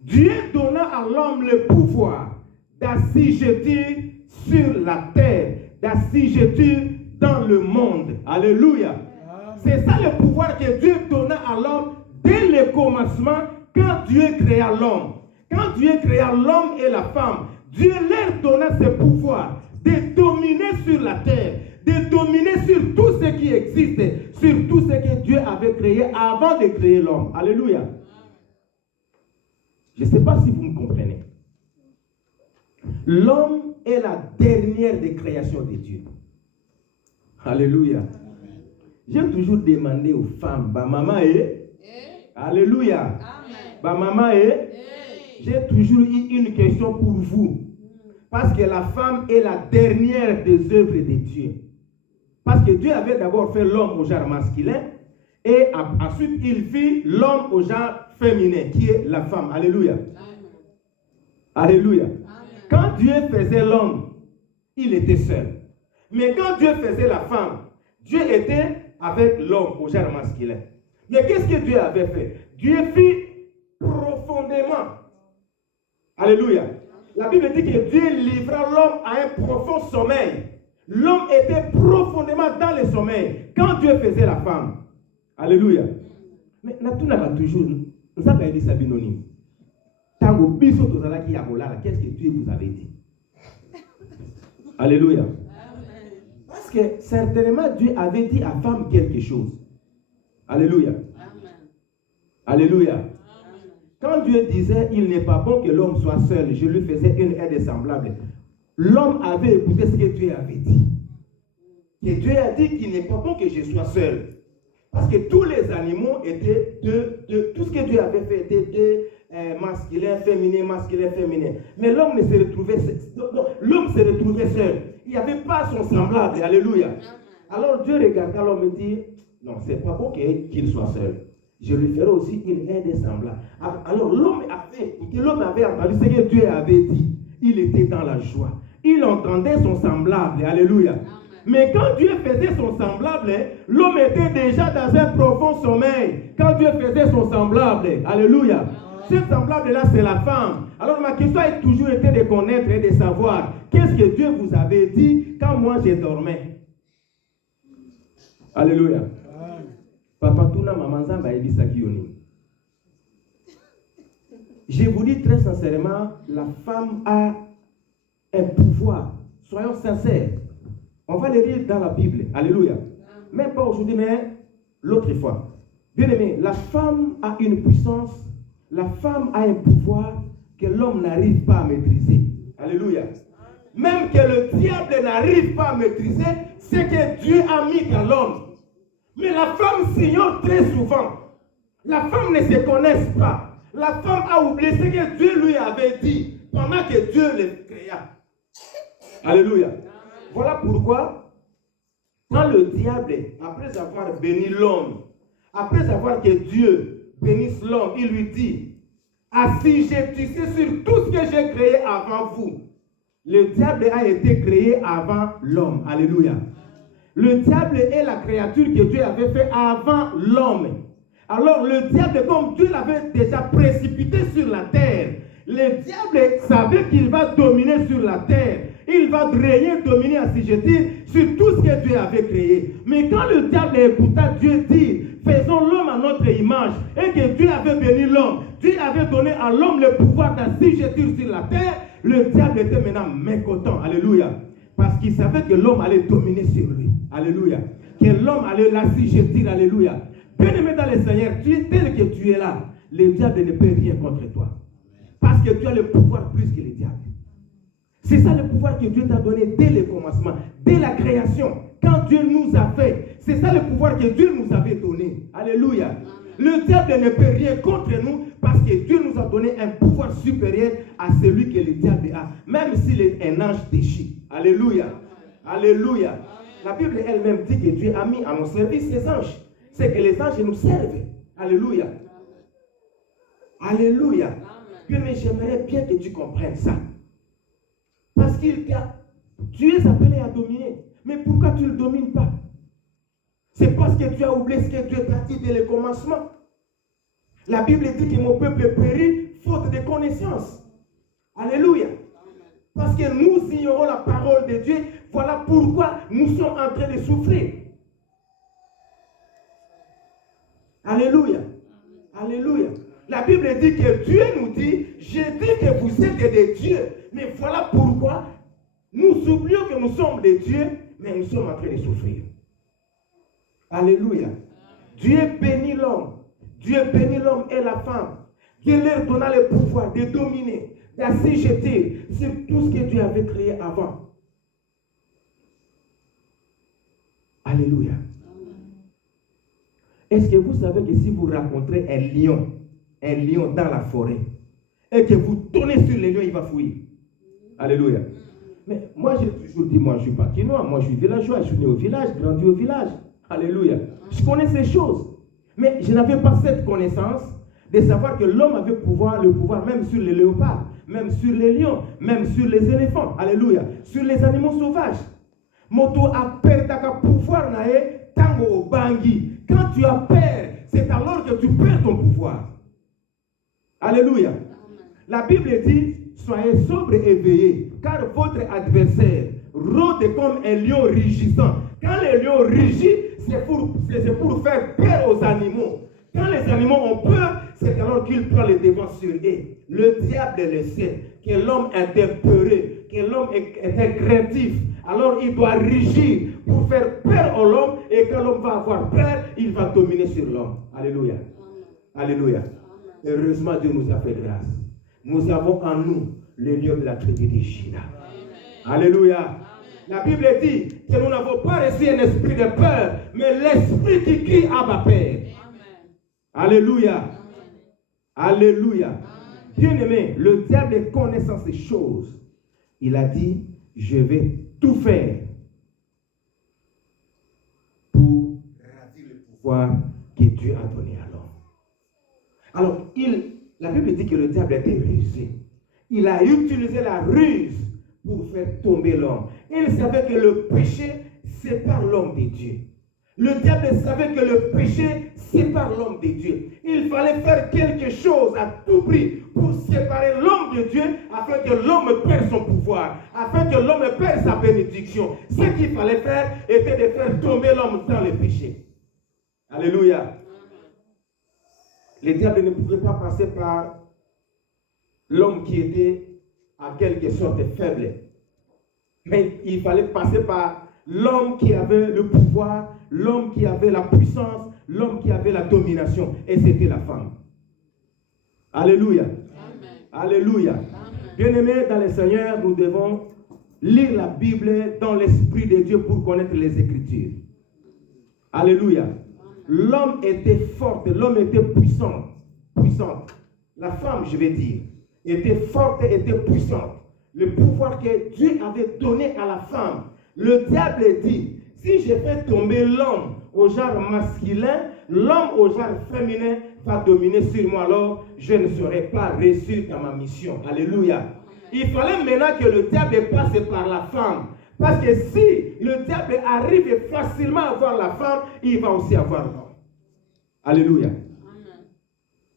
Dieu donna à l'homme le pouvoir d'assujettir sur la terre, d'assujettir dans le monde. Alléluia. C'est ça le pouvoir que Dieu donna à l'homme dès le commencement quand Dieu créa l'homme. Quand Dieu créa l'homme et la femme, Dieu leur donna ce pouvoir de dominer sur la terre, de dominer sur tout ce qui existe, sur tout ce que Dieu avait créé avant de créer l'homme. Alléluia. Je ne sais pas si vous me comprenez. L'homme est la dernière des créations de Dieu. Alléluia. J'ai toujours demandé aux femmes, bah maman est, alléluia, bah maman est, j'ai toujours eu une question pour vous. Parce que la femme est la dernière des œuvres de Dieu. Parce que Dieu avait d'abord fait l'homme au genre masculin et ensuite il fit l'homme au genre féminin qui est la femme. Alléluia. Alléluia. Quand Dieu faisait l'homme, il était seul. Mais quand Dieu faisait la femme, Dieu était avec l'homme au genre masculin. Mais qu'est-ce que Dieu avait fait? Dieu fit profondément. Alléluia. La Bible dit que Dieu livra l'homme à un profond sommeil. L'homme était profondément dans le sommeil quand Dieu faisait la femme. Alléluia. Mais nous n'avons toujours, nous avons dit ça binôme. Qu'est-ce que Dieu vous avait dit? Alléluia. Parce que certainement Dieu avait dit à femme quelque chose. Alléluia. Alléluia. Quand Dieu disait il n'est pas bon que l'homme soit seul, je lui faisais une aide semblable. L'homme avait écouté ce que Dieu avait dit. Et Dieu a dit qu'il n'est pas bon que je sois seul. Parce que tous les animaux étaient tout ce que Dieu avait fait était masculin, féminin. Mais l'homme se retrouvait seul. Il n'y avait pas son semblable. Alléluia. Alors Dieu regarda l'homme et dit, non, c'est pas bon qu'il soit seul. Je lui ferai aussi une aide semblable. Alors l'homme avait entendu ce que Dieu avait dit. Il était dans la joie. Il entendait son semblable. Alléluia. Mais quand Dieu faisait son semblable, l'homme était déjà dans un profond sommeil. Quand Dieu faisait son semblable, alléluia. Ce semblable-là, c'est la femme. Alors ma question a toujours été de connaître et de savoir qu'est-ce que Dieu vous avait dit quand moi je dormais. Alléluia. Papa Tuna Maman Zamba Ebisa Kiyoni. Je vous dis très sincèrement, la femme a un pouvoir. Soyons sincères. On va le lire dans la Bible. Alléluia. Même pas aujourd'hui, mais l'autre fois. Bien aimé, la femme a une puissance, la femme a un pouvoir que l'homme n'arrive pas à maîtriser. Alléluia. Même que le diable n'arrive pas à maîtriser ce que Dieu a mis dans l'homme. Mais la femme s'ignore très souvent. La femme ne se connaît pas. La femme a oublié ce que Dieu lui avait dit pendant que Dieu le créa. Alléluia. Voilà pourquoi, quand le diable, après avoir béni l'homme, après avoir que Dieu bénisse l'homme, il lui dit, assujettissez sur tout ce que j'ai créé avant vous. Le diable a été créé avant l'homme. Alléluia. Le diable est la créature que Dieu avait fait avant l'homme. Alors le diable, comme Dieu l'avait déjà précipité sur la terre, le diable savait qu'il va dominer sur la terre. Il va régner, dominer, assujettir sur tout ce que Dieu avait créé. Mais quand le diable écouta Dieu dire, faisons l'homme à notre image, et que Dieu avait béni l'homme, Dieu avait donné à l'homme le pouvoir d'assujettir sur la terre, le diable était maintenant mécontent. Alléluia. Parce qu'il savait que l'homme allait dominer sur lui. Alléluia. Que l'homme allait l'assujettir. Alléluia. Bien-aimé dans le Seigneur, tel que tu es là, le diable ne peut rien contre toi. Parce que tu as le pouvoir plus que le diable. C'est ça le pouvoir que Dieu t'a donné dès le commencement, dès la création. Quand Dieu nous a fait, c'est ça le pouvoir que Dieu nous avait donné. Alléluia. Le diable ne peut rien contre nous parce que Dieu nous a donné un pouvoir supérieur à celui que le diable a, même s'il est un ange déchu. Alléluia. Alléluia. La Bible elle-même dit que Dieu a mis à nos services ses anges. C'est que les anges nous servent. Alléluia. Alléluia. Mais j'aimerais bien que tu comprennes ça. Parce que tu es appelé à dominer. Mais pourquoi tu ne le domines pas? C'est parce que tu as oublié ce que Dieu t'a dit dès le commencement. La Bible dit que mon peuple périt faute de connaissance. Alléluia. Parce que nous ignorons la parole de Dieu. Voilà pourquoi nous sommes en train de souffrir. Alléluia. Alléluia. La Bible dit que Dieu nous dit, j'ai dit que vous êtes des dieux. Mais voilà pourquoi nous oublions que nous sommes des dieux, mais nous sommes en train de souffrir. Alléluia. Dieu bénit l'homme. Dieu bénit l'homme et la femme. Dieu leur donna le pouvoir de dominer, d'assujettir sur tout ce que Dieu avait créé avant. Alléluia. Est-ce que vous savez que si vous rencontrez un lion dans la forêt, et que vous tournez sur le lion, il va fuir? Alléluia. Mais moi, j'ai toujours dit, moi, je ne suis pas quinois, moi, je suis villageois, je suis né au village, grandi au village. Alléluia. Je connais ces choses. Mais je n'avais pas cette connaissance de savoir que l'homme avait le pouvoir même sur les léopards, même sur les lions, même sur les éléphants. Alléluia. Sur les animaux sauvages. Moto a perdu ton pouvoir nae tango au bangi. Quand tu as peur, c'est alors que tu perds ton pouvoir. Alléluia. La Bible dit, soyez sobres et éveillés, car votre adversaire rôde comme un lion rugissant. Quand le lion rugit, c'est pour faire peur aux animaux. Quand les animaux ont peur, c'est alors qu'il prend le devant sur eux. Le diable le sait, que l'homme est peureux, que l'homme est craintif. Alors il doit rugir pour faire peur à l'homme, et quand l'homme va avoir peur, il va dominer sur l'homme. Alléluia. Alléluia. Heureusement, Dieu nous a fait grâce. Nous avons en nous le lion de la tribu de Juda. Alléluia. La Bible dit que nous n'avons pas reçu un esprit de peur, mais l'esprit qui crie Abba Père. Alléluia. Alléluia. Bien-aimé, le diable est connaissant ces choses. Il a dit, je vais tout faire pour ravir le pouvoir que Dieu a donné à l'homme. Alors, la Bible dit que le diable était rusé. Il a utilisé la ruse pour faire tomber l'homme. Il savait que le péché sépare l'homme de Dieu. Le diable savait que le péché sépare l'homme de Dieu. Il fallait faire quelque chose à tout prix pour séparer l'homme de Dieu afin que l'homme perde son pouvoir, afin que l'homme perde sa bénédiction. Ce qu'il fallait faire était de faire tomber l'homme dans le péché. Alléluia. Le diable ne pouvait pas passer par l'homme qui était en quelque sorte faible. Mais il fallait passer par l'homme qui avait le pouvoir, l'homme qui avait la puissance, l'homme qui avait la domination. Et c'était la femme. Alléluia. Amen. Alléluia. Bien-aimés dans le Seigneur, nous devons lire la Bible dans l'Esprit de Dieu pour connaître les Écritures. Alléluia. L'homme était fort, l'homme était puissante. La femme, je vais dire, était forte et était puissante. Le pouvoir que Dieu avait donné à la femme. Le diable dit, si je fais tomber l'homme au genre masculin, l'homme au genre féminin va dominer sur moi, alors je ne serai pas reçu dans ma mission. Alléluia. Il fallait maintenant que le diable passe par la femme. Parce que si le diable arrive facilement à voir la femme, il va aussi avoir l'homme. Alléluia. Amen.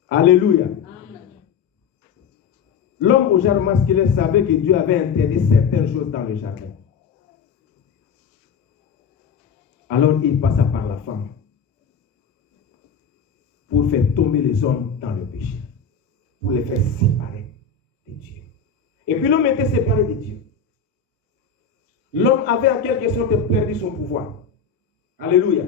Alléluia. Amen. L'homme au genre masculin savait que Dieu avait interdit certaines choses dans le jardin. Alors il passa par la femme pour faire tomber les hommes dans le péché, pour les faire séparer de Dieu. Et puis l'homme était séparé de Dieu. L'homme avait en quelque sorte perdu son pouvoir. Alléluia.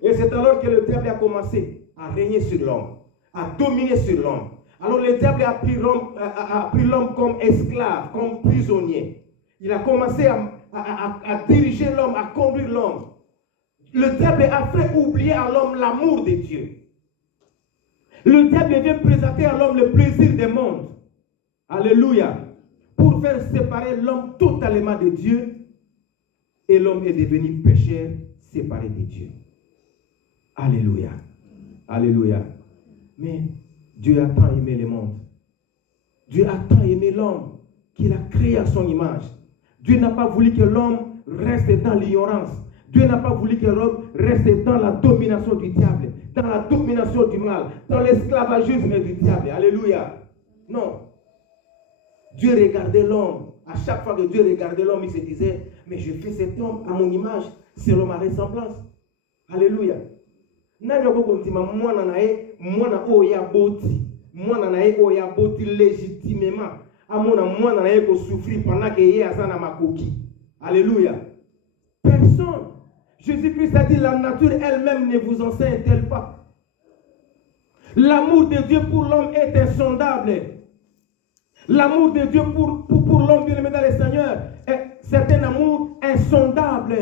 Et c'est alors que le diable a commencé à régner sur l'homme, à dominer sur l'homme. Alors le diable a pris l'homme comme esclave, comme prisonnier. Il a commencé à diriger l'homme, à conduire l'homme. Le diable a fait oublier à l'homme l'amour de Dieu. Le diable vient présenter à l'homme le plaisir du monde. Alléluia. Pour faire séparer l'homme totalement de Dieu. Et l'homme est devenu pécheur, séparé de Dieu. Alléluia. Alléluia. Mais Dieu a tant aimé le monde. Dieu a tant aimé l'homme qu'il a créé à son image. Dieu n'a pas voulu que l'homme reste dans l'ignorance. Dieu n'a pas voulu que l'homme reste dans la domination du diable, dans la domination du mal, dans l'esclavagisme du diable. Alléluia. Non. Dieu regardait l'homme. À chaque fois que Dieu regardait l'homme, il se disait, mais je fais cet homme à mon image, selon ma ressemblance. Alléluia. Légitimement. Souffrir pendant que Alléluia. Personne. Jésus-Christ a dit, la nature elle-même ne vous enseigne-t-elle pas? L'amour de Dieu pour l'homme est insondable. L'amour de Dieu pour l'homme bien-aimé dans le Seigneur, c'est un amour insondable,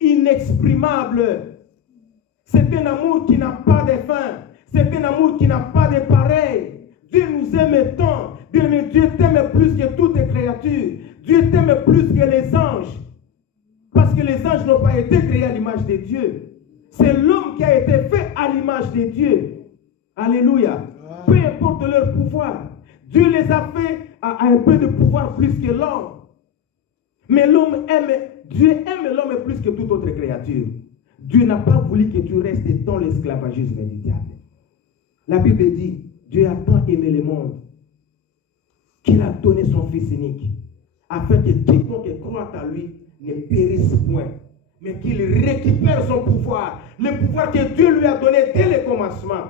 inexprimable. C'est un amour qui n'a pas de fin. C'est un amour qui n'a pas de pareil. Dieu nous aime tant. Bien-aimé, Dieu t'aime plus que toutes les créatures. Dieu t'aime plus que les anges. Parce que les anges n'ont pas été créés à l'image de Dieu. C'est l'homme qui a été fait à l'image de Dieu. Alléluia. Peu importe leur pouvoir. Dieu les a fait à un peu de pouvoir plus que l'homme. Mais Dieu aime l'homme plus que toute autre créature. Dieu n'a pas voulu que tu restes dans l'esclavagisme du diable. La Bible dit, Dieu a tant aimé le monde qu'il a donné son Fils unique, afin que quiconque croit à lui ne périsse point, mais qu'il récupère son pouvoir, le pouvoir que Dieu lui a donné dès le commencement.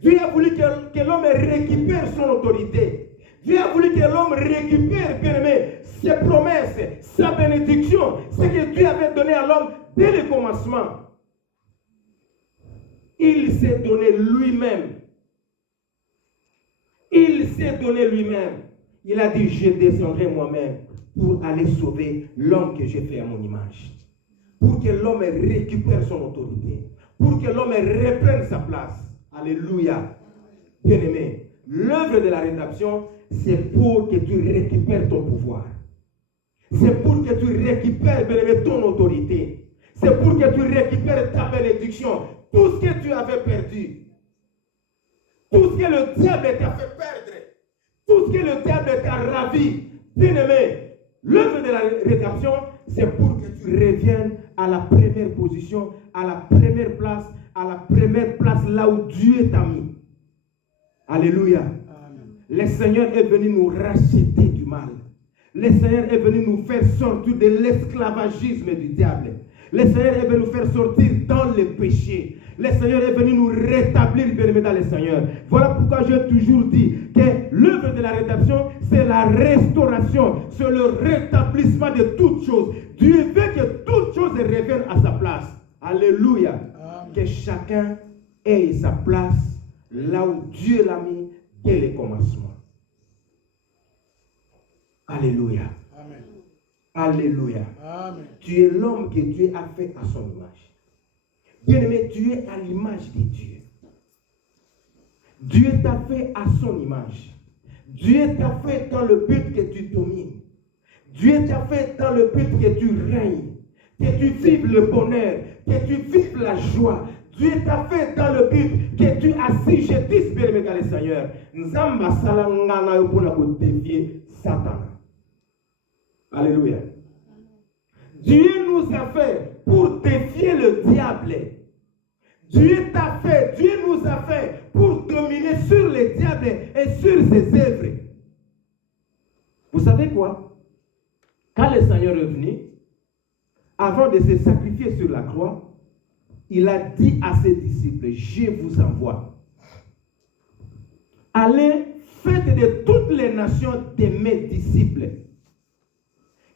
Dieu a voulu que l'homme récupère son autorité. Dieu a voulu que l'homme récupère, bien aimé, ses promesses, sa bénédiction, ce que Dieu avait donné à l'homme dès le commencement. Il s'est donné lui-même. Il s'est donné lui-même. Il a dit, je descendrai moi-même pour aller sauver l'homme que j'ai fait à mon image. Pour que l'homme récupère son autorité. Pour que l'homme reprenne sa place. Alléluia. Bien-aimé, l'œuvre de la rédemption, c'est pour que tu récupères ton pouvoir. C'est pour que tu récupères, bien-aimé, ton autorité. C'est pour que tu récupères ta bénédiction. Tout ce que tu avais perdu. Tout ce que le diable t'a fait perdre. Tout ce que le diable t'a ravi. Bien-aimé, l'œuvre de la rédemption, c'est pour que tu reviennes à la première position, à la première place là où Dieu t'a mis. Alléluia. Amen. Le Seigneur est venu nous racheter du mal. Le Seigneur est venu nous faire sortir de l'esclavagisme du diable. Le Seigneur est venu nous faire sortir dans le péché. Le Seigneur est venu nous rétablir, bien-aimés dans le Seigneur. Voilà pourquoi j'ai toujours dit que l'œuvre de la rédemption, c'est la restauration, c'est le rétablissement de toutes choses. Dieu veut que toutes choses reviennent à sa place. Alléluia. Amen. Que chacun ait sa place là où Dieu l'a mis dès le commencement. Alléluia. Amen. Alléluia. Amen. Tu es l'homme que Dieu a fait à son image. Bien-aimé, tu es à l'image de Dieu. Dieu t'a fait à son image. Dieu t'a fait dans le but que tu domines. Dieu t'a fait dans le but que tu règnes, que tu vives le bonheur, que tu vives la joie. Dieu t'a fait dans le but que tu assujettisses, bien-aimé dans le Seigneur. Nzamba salangana yo pona ko défier Satan. Alléluia. Dieu nous a fait pour défier le diable. Dieu t'a fait, Dieu nous a fait pour dominer sur le diable et sur ses œuvres. Vous savez quoi? Quand le Seigneur est venu, avant de se sacrifier sur la croix, il a dit à ses disciples, je vous envoie. Allez, faites de toutes les nations de mes disciples.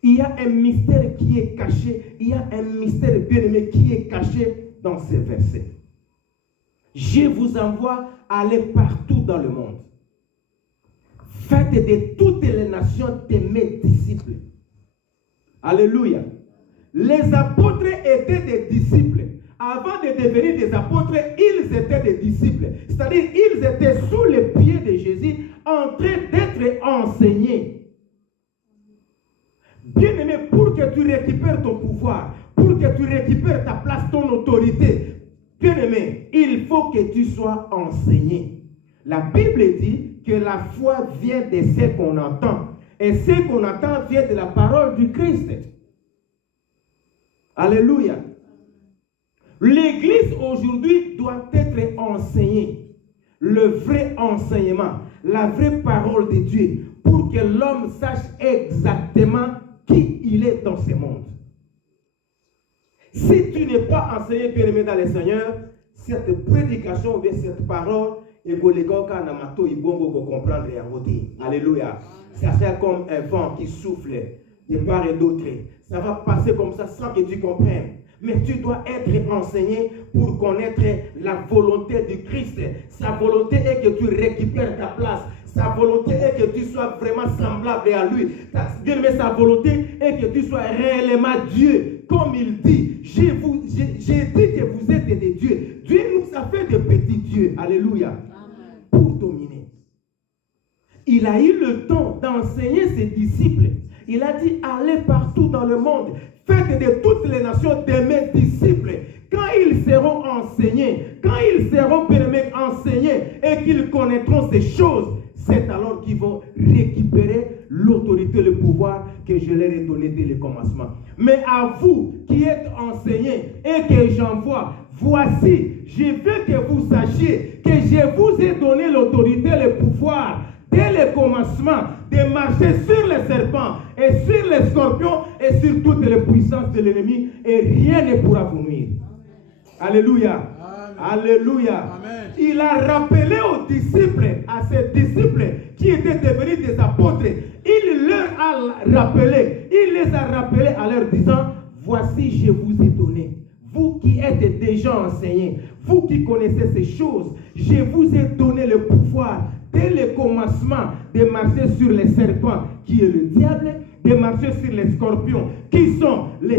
Il y a un mystère qui est caché, il y a un mystère bien-aimé qui est caché dans ces versets. Je vous envoie aller partout dans le monde. Faites de toutes les nations de mes disciples. Alléluia. Les apôtres étaient des disciples. Avant de devenir des apôtres, ils étaient des disciples. C'est-à-dire, ils étaient sous les pieds de Jésus, en train d'être enseignés. Bien-aimé, pour que tu récupères ton pouvoir, pour que tu récupères ta place, ton autorité, bien-aimé, il faut que tu sois enseigné. La Bible dit que la foi vient de ce qu'on entend. Et ce qu'on entend vient de la parole du Christ. Alléluia. L'Église aujourd'hui doit être enseignée. Le vrai enseignement, la vraie parole de Dieu, pour que l'homme sache exactement qui il est dans ce monde. Si tu n'es pas enseigné, bien-aimé dans le Seigneur, cette prédication ou bien cette parole, alléluia. Ça sert comme un vent qui souffle de part et d'autre. Ça va passer comme ça sans que tu comprennes. Mais tu dois être enseigné pour connaître la volonté du Christ. Sa volonté est que tu récupères ta place. Sa volonté est que tu sois vraiment semblable à lui. Mais sa volonté est que tu sois réellement Dieu. Comme il dit, j'ai dit que vous êtes des dieux. Dieu nous a fait de petits dieux. Alléluia. Amen. Pour dominer. Il a eu le temps d'enseigner ses disciples. Il a dit, allez partout dans le monde, faites de toutes les nations de mes disciples. Quand ils seront enseignés, quand ils seront enseignés et qu'ils connaîtront ces choses, c'est alors qu'ils vont récupérer l'autorité, le pouvoir que je leur ai donné dès le commencement. Mais à vous qui êtes enseignés et que j'envoie, voici, je veux que vous sachiez que je vous ai donné l'autorité, le pouvoir, dès le commencement, de marcher sur les serpents et sur les scorpions et sur toutes les puissances de l'ennemi, et rien ne pourra vous nuire. Alléluia. Amen. Alléluia. Amen. Il a rappelé aux disciples, à ses disciples qui étaient devenus des apôtres, il leur a rappelé, il les a rappelés en leur disant, voici je vous ai donné, vous qui êtes déjà enseignés, vous qui connaissez ces choses, je vous ai donné le pouvoir dès le commencement de marcher sur les serpents qui est le diable, de marcher sur les scorpions qui sont les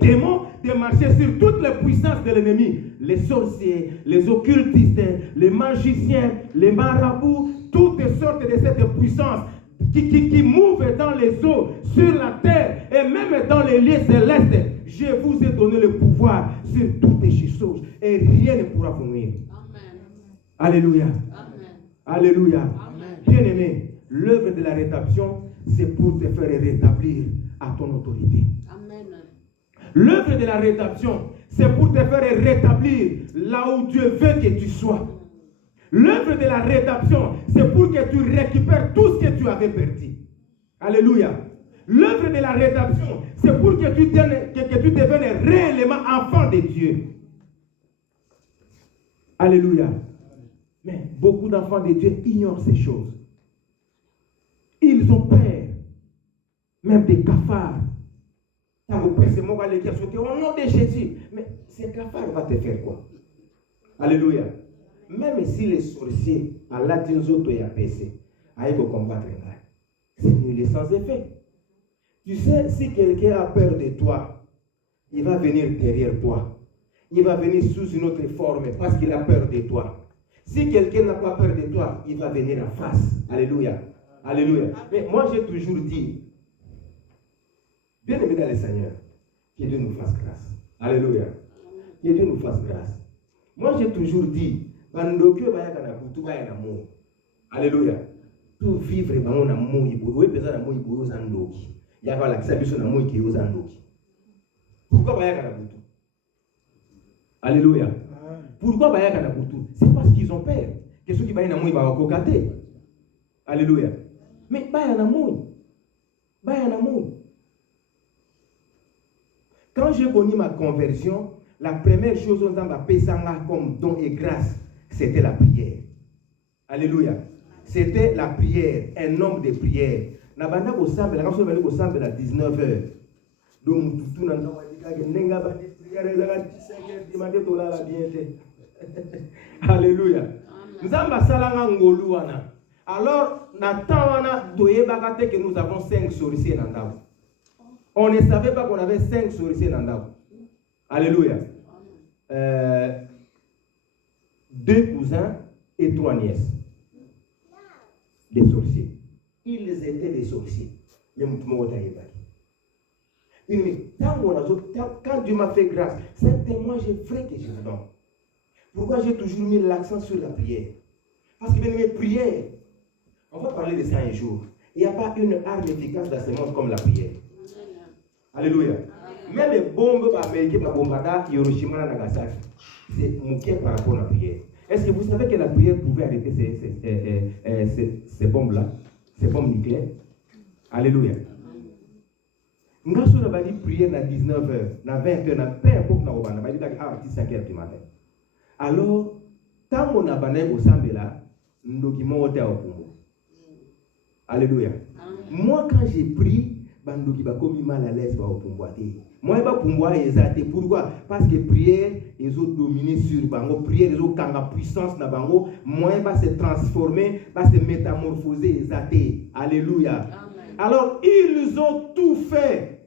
démons, de marcher sur toutes les puissances de l'ennemi, les sorciers, les occultistes, les magiciens, les marabouts, toutes sortes de cette puissance qui mouvent dans les eaux, sur la terre et même dans les lieux célestes. Je vous ai donné le pouvoir sur toutes ces choses et rien ne pourra vous nuire. Alléluia. Amen. Alléluia. Amen. Bien-aimé, l'œuvre de la rédemption, c'est pour te faire rétablir à ton autorité. Amen. L'œuvre de la rédemption, c'est pour te faire rétablir là où Dieu veut que tu sois. L'œuvre de la rédemption, c'est pour que tu récupères tout ce que tu avais perdu. Alléluia. L'œuvre de la rédemption, c'est pour que tu deviennes réellement enfant de Dieu. Alléluia. Mais beaucoup d'enfants de Dieu ignorent ces choses. Ils ont peur, même des cafards. Au nom de Jésus. Mais ces cafards vont te faire quoi? Alléluia. Même si les sorciers, à l'atinzoto et à PC, aillent combattre, c'est nul et sans effet. Tu sais, si quelqu'un a peur de toi, il va venir derrière toi. Il va venir sous une autre forme parce qu'il a peur de toi. Si quelqu'un n'a pas peur de toi, il va venir en face. Alléluia. Alléluia. Mais moi, j'ai toujours dit, bien aimé dans le Seigneur, que Dieu nous fasse grâce. Alléluia. Que Dieu nous fasse grâce. Moi, j'ai toujours dit, alléluia. Pour vivre dans mon amour, il faut besoin d'amour, il faut besoin il y a la sabition d'amour qui est aux andoki. Pourquoi alléluia. Pourquoi c'est parce qu'ils ont peur que ceux qui baillent d'amour, ils vont cocater. Alléluia. Mais baillent d'amour. Baillent d'amour. Quand j'ai connu ma conversion, la première chose qu'on m'a payé comme don et grâce, c'était la prière. Alléluia. C'était la prière, un nombre de prières. Nabanda ko sambe la quand on ko sambe à 19h. Donc tout na nenga ba prière za 5h dimande to la bienté. Alléluia. Nzamba salanga ngolu wana. Alors na wana toyeba te que nous avons 5 sorciers dans ndabo. On ne savait pas qu'on avait 5 sorciers dans ndabo. Alléluia. 2 cousins et 3 nièces. Des sorciers. Ils étaient des sorciers. Mais quand Dieu m'a fait grâce, c'est témoin j'ai vrai que je vous donne. Pourquoi j'ai toujours mis l'accent sur la prière? Parce que mes prières, on va parler de ça un jour. Il n'y a pas une arme efficace dans ce monde comme la prière. Alléluia. Même les bombes américaines, la bombada, Hiroshima, Nagasaki, c'est mouquet par rapport à la prière. Est-ce que vous savez que la prière pouvait arrêter ces bombes-là, ces bombes nucléaires? Alléluia. Nous avons dit prière à 19h, à 20h, peu importe, nous avons dit à 5h du matin. Alors, tant qu'on a banné au Sambela, nous avons au Congo. Alléluia. Moi, quand j'ai prié, Bandoki va comme mal à l'aise au Pumboité. Moi, pas Pumboité, exact. Pourquoi? Parce que prière, ils ont dominé sur Bango. Prière, ils ont quand la puissance na Bango. Moi, va se transformer, va se métamorphoser, exact. Alléluia. Amen. Alors, ils ont tout fait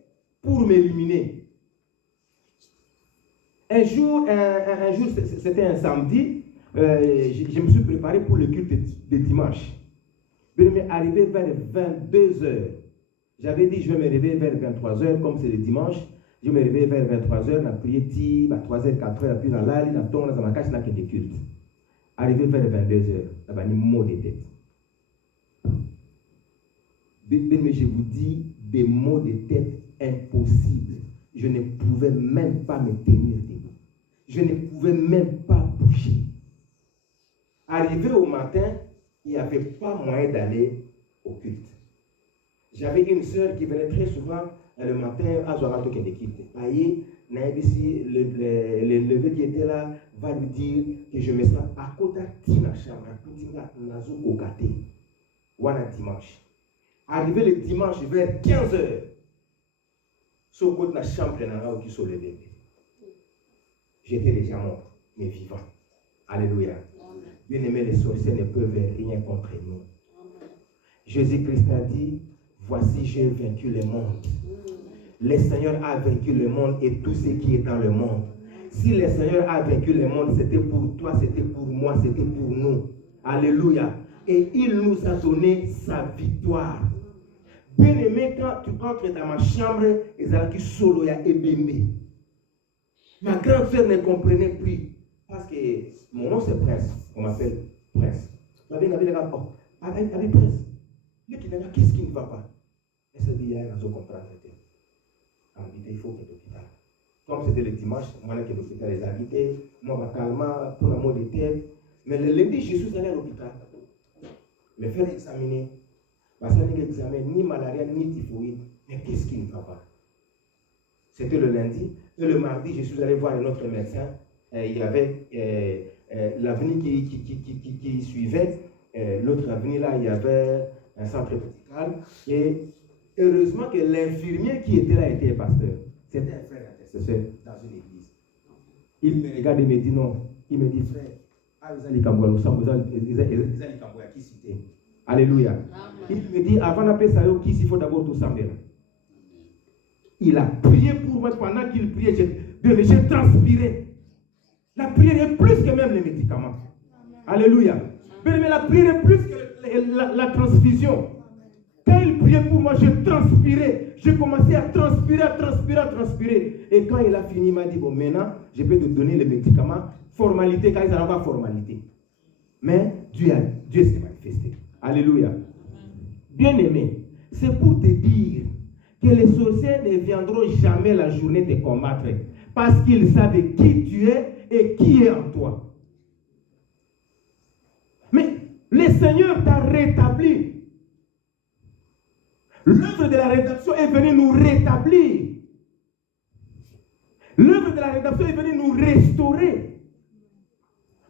pour m'éliminer. Un jour, c'était un samedi, je me suis préparé pour le culte de dimanche. Je m'est arrivé vers 22h. J'avais dit, je vais me réveiller vers 23h, comme c'est le dimanche. Je me réveille vers 23h, na prié, à 3h, 4h, puis dans l'allée, dans ton, dans ma cache, dans quelques cultes. Arrivé vers 22h, là bas, ni mot de tête. Mais je vous dis, des maux de tête impossibles. Je ne pouvais même pas me tenir debout. Je ne pouvais même pas bouger. Arrivé au matin, il n'y avait pas moyen d'aller au culte. J'avais une sœur qui venait très souvent le matin à Zorato Kendekite. Le neveu qui était là va lui dire que je me sens à côté de la chambre, dimanche. Arrivé le dimanche vers 15h, sur côté de la chambre, qui se levait. J'étais déjà mort, mais vivant. Alléluia. Bien aimé, les sorciers ne peuvent rien contre nous. Jésus-Christ a dit, voici j'ai vaincu le monde. Le Seigneur a vaincu le monde et tout ce qui est dans le monde. Si le Seigneur a vaincu le monde, c'était pour toi, c'était pour moi, c'était pour nous. Alléluia. Et il nous a donné sa victoire. Bien aimé, quand tu entres dans ma chambre, ils ont dit solo ya ebembe. Ma grande sœur ne comprenait plus. Parce que mon nom c'est Prince. On m'appelle Prince. Prince. Qu'est-ce qui ne va pas? Elle s'est dit, il y a un contrat. Il faut que l'hôpital. Comme c'était le dimanche, moi, que l'hôpital les habités, moi, ma calma, pour l'amour de tête. Mais le lundi, je suis allé à l'hôpital. Me faire examiner. Parce que l'examen, ni malaria, ni typhoïde. Mais qu'est-ce qui ne va pas? C'était le lundi. Et le mardi, je suis allé voir un autre médecin. Il y avait l'avenue qui suivait. L'autre avenue, là, il y avait un centre médical. Et heureusement que l'infirmier qui était là était pasteur. C'était un frère intercesseur dans une église. Il me regarde et me dit non. Il me dit frère, alléluia. Il me dit avant d'appeler ça, il faut d'abord tout s'embêter. Il a prié pour moi pendant qu'il priait. J'ai transpiré. La prière est plus que même les médicaments. Alléluia. Mais la prière est plus que la transfusion. Quand il priait pour moi, je transpirais. J'ai commencé à transpirer. Et quand il a fini, il m'a dit, bon, maintenant, je peux te donner les médicaments. Formalité, quand ils n'ont pas formalité. Mais Dieu s'est manifesté. Alléluia. Bien aimé, c'est pour te dire que les sorciers ne viendront jamais la journée te combattre. Parce qu'ils savent qui tu es et qui est en toi. Mais le Seigneur t'a rétabli. L'œuvre de la rédemption est venue nous rétablir. L'œuvre de la rédemption est venue nous restaurer.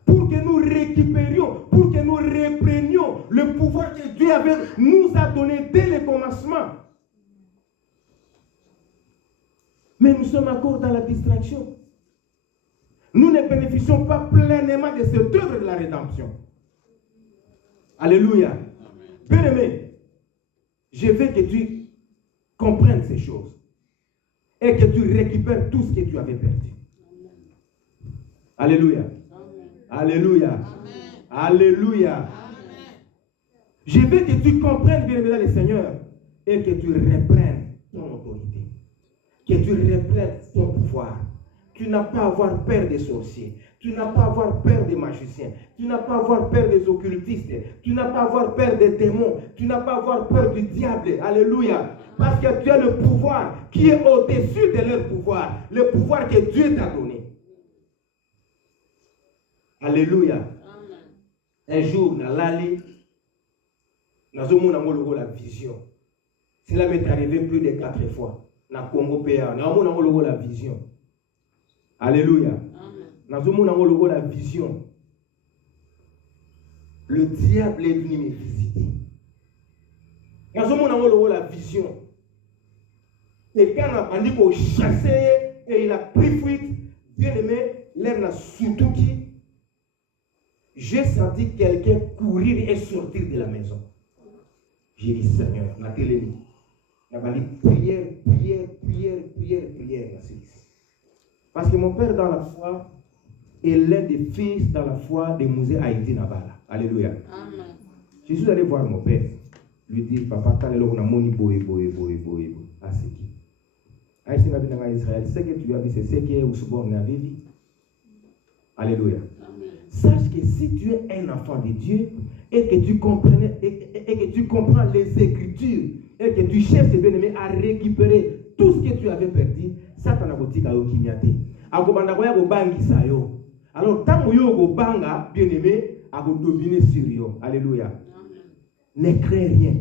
Pour que nous récupérions, pour que nous reprenions le pouvoir que Dieu nous a donné dès le commencement. Mais nous sommes encore dans la distraction. Nous ne bénéficions pas pleinement de cette œuvre de la rédemption. Alléluia. Bien-aimé, je veux que tu comprennes ces choses et que tu récupères tout ce que tu avais perdu. Alléluia. Alléluia. Amen. Alléluia. Amen. Je veux que tu comprennes, bien-aimé dans le Seigneur, et que tu reprennes ton autorité, que tu reprennes ton pouvoir. Tu n'as pas à avoir peur des sorciers. Tu n'as pas à avoir peur des magiciens. Tu n'as pas à avoir peur des occultistes. Tu n'as pas à avoir peur des démons. Tu n'as pas à avoir peur du diable. Alléluia. Parce que tu as le pouvoir qui est au-dessus de leur pouvoir. Le pouvoir que Dieu t'a donné. Alléluia. Un jour, dans l'allée, nous avons la vision. Cela m'est arrivé plus de 4 fois. Dans le Congo PA, nous avons la vision. Alléluia. Nous avons la vision. Le diable est venu me visiter. Nous avons la vision. Et quand on a dit qu'on chassait et il a pris fuite, bien aimé, l'air n'a surtout qui. J'ai senti quelqu'un courir et sortir de la maison. J'ai dit, Seigneur, la télé, il a dit prière. Parce que mon père dans la foi est l'un des fils dans la foi de Mouzé Haïti Nabala. Alléluia. Amen. Je suis allé voir mon père. lui dire, papa, quand il a moni boé. Ah, c'est qui? Aïe, c'est Israël. Ce que tu as vu, c'est ce que Ousborne avait vu. Alléluia. Sache que si tu es un enfant de Dieu et que tu comprends les Écritures et que tu cherches, bien-aimé, à récupérer tout ce que tu avais perdu, ça t'en a dit à Okimiate. Alors, tant que tu banga, bien-aimé, à vous dominer sur eux. Alléluia. Ne crée rien.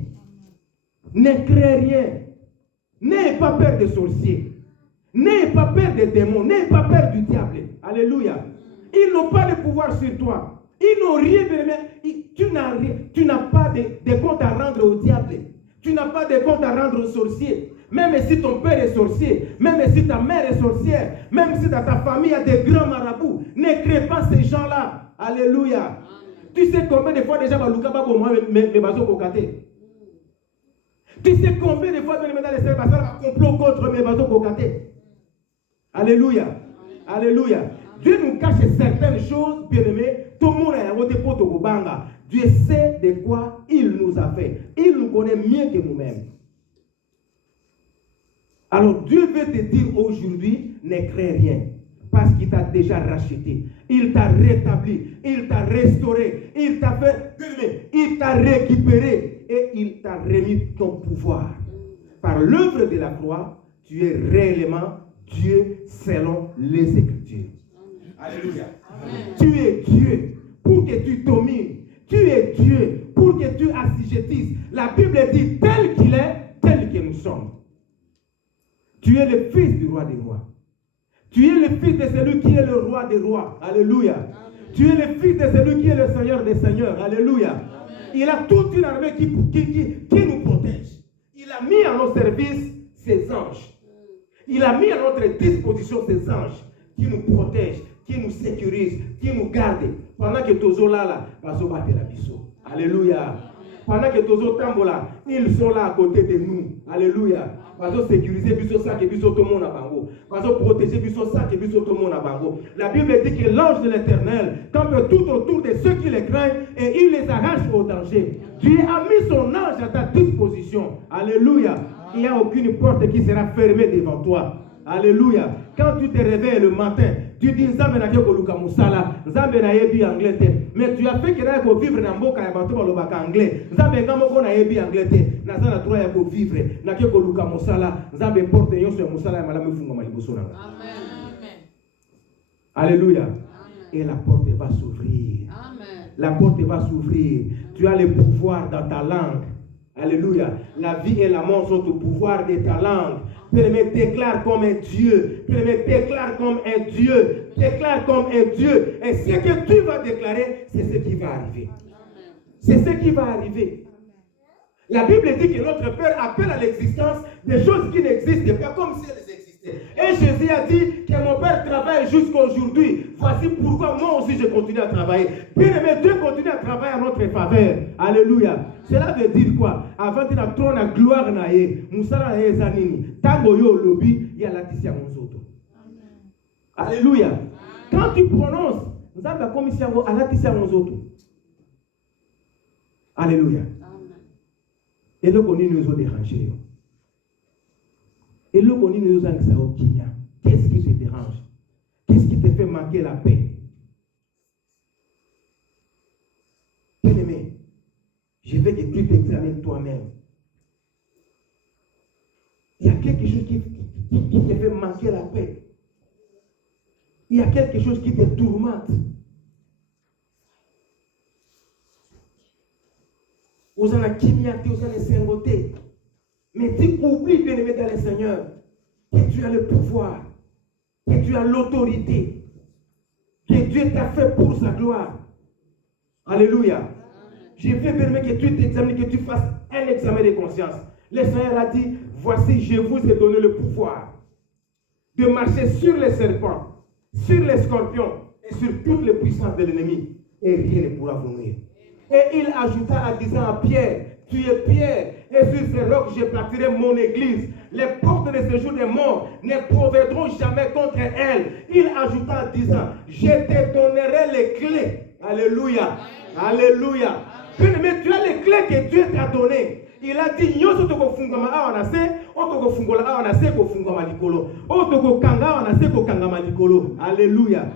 Ne crée rien. N'ayez pas peur des sorciers. N'ayez pas peur des démons. N'ayez pas peur du diable. Alléluia. Ils n'ont pas de pouvoir sur toi. Ils n'ont rien de tu n'as pas de compte à rendre au diable. Tu n'as pas de compte à rendre aux sorciers. Même si ton père est sorcier, même si ta mère est sorcière, même si dans ta famille il y a des grands marabouts, ne crée pas ces gens-là. Alléluia. Tu sais combien de fois déjà mes bateaux cocatés. Tu sais combien de fois dans les services va complot contre mes bateaux cocatés. Alléluia. Alléluia. Dieu nous cache certaines choses, bien-aimés. Tout le monde a un pote au banga. Dieu sait de quoi il nous a fait. Il nous connaît mieux que nous-mêmes. Alors Dieu veut te dire aujourd'hui, ne crée rien. Parce qu'il t'a déjà racheté. Il t'a rétabli. Il t'a restauré. Il t'a fait, il t'a récupéré. Et il t'a remis ton pouvoir. Par l'œuvre de la croix, tu es réellement Dieu selon les Écritures. Alléluia. Amen. Tu es Dieu pour que tu domines. Tu es Dieu pour que tu assujettisses. La Bible dit tel qu'il est, tel que nous sommes. Tu es le fils du roi des rois. Tu es le fils de celui qui est le roi des rois. Alléluia. Amen. Tu es le fils de celui qui est le Seigneur des seigneurs. Alléluia. Amen. Il a toute une armée qui nous protège. Il a mis à nos services ses anges. Il a mis à notre disposition ses anges qui nous protègent, qui nous sécurisent, qui nous gardent. Pendant que tous là, alléluia. Pendant que tous là, ils sont là à côté de nous. Alléluia. Parce que sécuriser ça que tout le monde a bango. Parce que protéger ça que tout le monde a bango. La Bible dit que l'ange de l'Éternel campe tout autour de ceux qui les craignent et il les arrache au danger. Dieu a mis son ange à ta disposition. Alléluia. Il n'y a aucune porte qui sera fermée devant toi. Alléluia. Quand tu te réveilles le matin, tu dis Nzambe na keko luka musala, Nzambe na yebi anglais te. Mais tu as fait que na ko vivre na mboka ya bato balobaka anglais. Nzambe ngamo ko na yebi anglais te. Na za na droit ya ko vivre na keko luka musala, Nzambe porte nyonso ya musala ya malamu funga maliboso na. Amen. Alléluia. Amen. Et la porte va s'ouvrir. Amen. La porte va s'ouvrir. Tu as le pouvoir dans ta langue. Alléluia. La vie et la mort sont au pouvoir de ta langue. Bien-aimé, déclare comme un Dieu. Bien-aimé, déclare comme un Dieu. Déclare comme un Dieu. Et ce que tu vas déclarer, c'est ce qui va arriver. C'est ce qui va arriver. La Bible dit que notre Père appelle à l'existence des choses qui n'existent pas comme si elles existaient. Et Jésus a dit que mon Père travaille jusqu'à aujourd'hui. Voici pourquoi moi aussi je continue à travailler. Bien-aimé, Dieu continue à travailler à notre faveur. Alléluia. Cela veut dire quoi? Avant de notre trône à gloire naïe, Moussala naïe zanini. Tango yo lobby, il y a la tissia monzoto. Alléluia. Quand tu prononces, nous avons la commission à la tissia monzoto. Alléluia. Et le connu nous a dérangé. Et le connu nous a dit qu'est-ce qui te dérange? Qu'est-ce qui te fait manquer la paix? Bien-aimé, je veux que tu t'examines toi-même. Il y a quelque chose qui te fait manquer la paix. Il y a quelque chose qui te tourmente. Vous en avez quimiaté, vous en avez singoté. Mais tu oublies, bien-aimé dans le Seigneur, que tu as le pouvoir, que tu as l'autorité, que Dieu t'a fait pour sa gloire. Alléluia. Je veux, bien-aimé, que tu t'examines, que tu fasses un examen de conscience. Le Seigneur a dit, voici, je vous ai donné le pouvoir de marcher sur les serpents, sur les scorpions et sur toutes les puissances de l'ennemi. Et rien ne pourra vous nuire. Et il ajouta en disant à Pierre, tu es Pierre, et sur ces rocs je bâtirai mon église. Les portes de ce jour des morts ne prévaudront jamais contre elle. Il ajouta en disant, je te donnerai les clés. Alléluia. Alléluia. Mais tu as les clés que Dieu t'a données. Il a dit, nyoso toko fungama awa na se, o toko fungola awa na se ko fungama likolo. O toko kanga awa na se ko kangama likolo. Alléluia.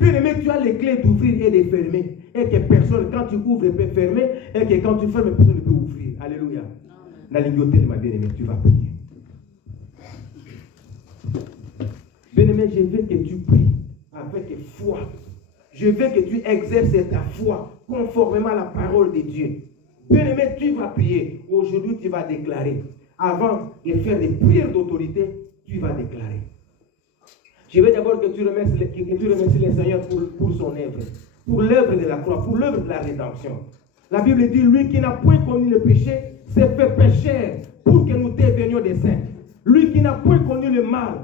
Bien-aimé, tu as les clés d'ouvrir et de fermer. Et que personne, quand tu ouvres, peut fermer. Et que quand tu fermes, personne ne peut ouvrir. Alléluia. Na lignoté de ma bien-aimé, tu vas prier. Bien-aimé, je veux que tu pries avec foi. Je veux que tu exerces ta foi conformément à la parole de Dieu. Bien-aimé, tu vas prier. Aujourd'hui, tu vas déclarer. Avant de faire des prières d'autorité, tu vas déclarer. Je veux d'abord que tu remercies le Seigneur pour son œuvre, pour l'œuvre de la croix, pour l'œuvre de la rédemption. La Bible dit, lui qui n'a point connu le péché, s'est fait pécheur pour que nous devenions des saints. Lui qui n'a point connu le mal,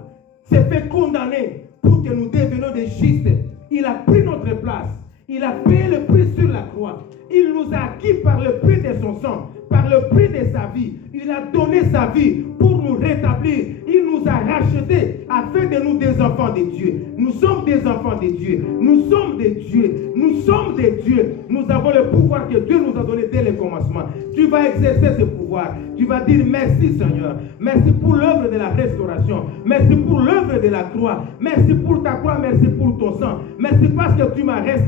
s'est fait condamner pour que nous devenions des justes. Il a pris notre place. Il a payé le prix sur la croix. Il nous a acquis par le prix de son sang, par le prix de sa vie. Il a donné sa vie pour nous rétablir. Il nous a rachetés afin de nous des enfants de Dieu. Nous sommes des enfants de Dieu. Nous sommes des dieux. Nous sommes des dieux. Nous avons le pouvoir que Dieu nous a donné dès le commencement. Tu vas exercer ce pouvoir. Tu vas dire merci Seigneur. Merci pour l'œuvre de la restauration. Merci pour l'œuvre de la croix. Merci pour ta croix. Merci pour ton sang. Merci parce que tu m'as racheté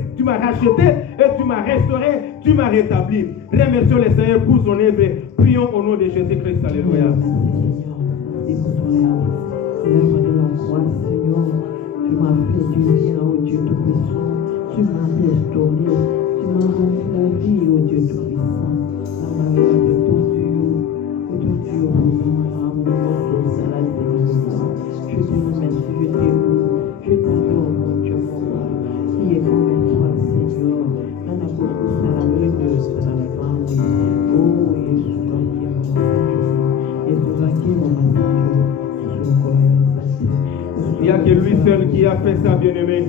et tu m'as restauré. Tu m'as rétabli. Remercions le Seigneur pour son œuvre. Prions au nom de Jésus-Christ. Alléluia. Merci pour ton œuvre. L'œuvre de la croix, Seigneur. Tu m'as fait du bien, ô Dieu Tout-Puissant. Tu m'as restauré. Tu m'as rendu la vie, ô Dieu Tout-Puissant. La manière de ton Dieu. Ô ton Dieu, je te remercie, je t'aime. Je t'adore, mon Dieu, mon roi. Qui est comme toi, Seigneur. Dans la beaucoup de la lumière, c'est la famille. Oh, Jésus, il n'y a que lui seul qui a fait ça, bien-aimé.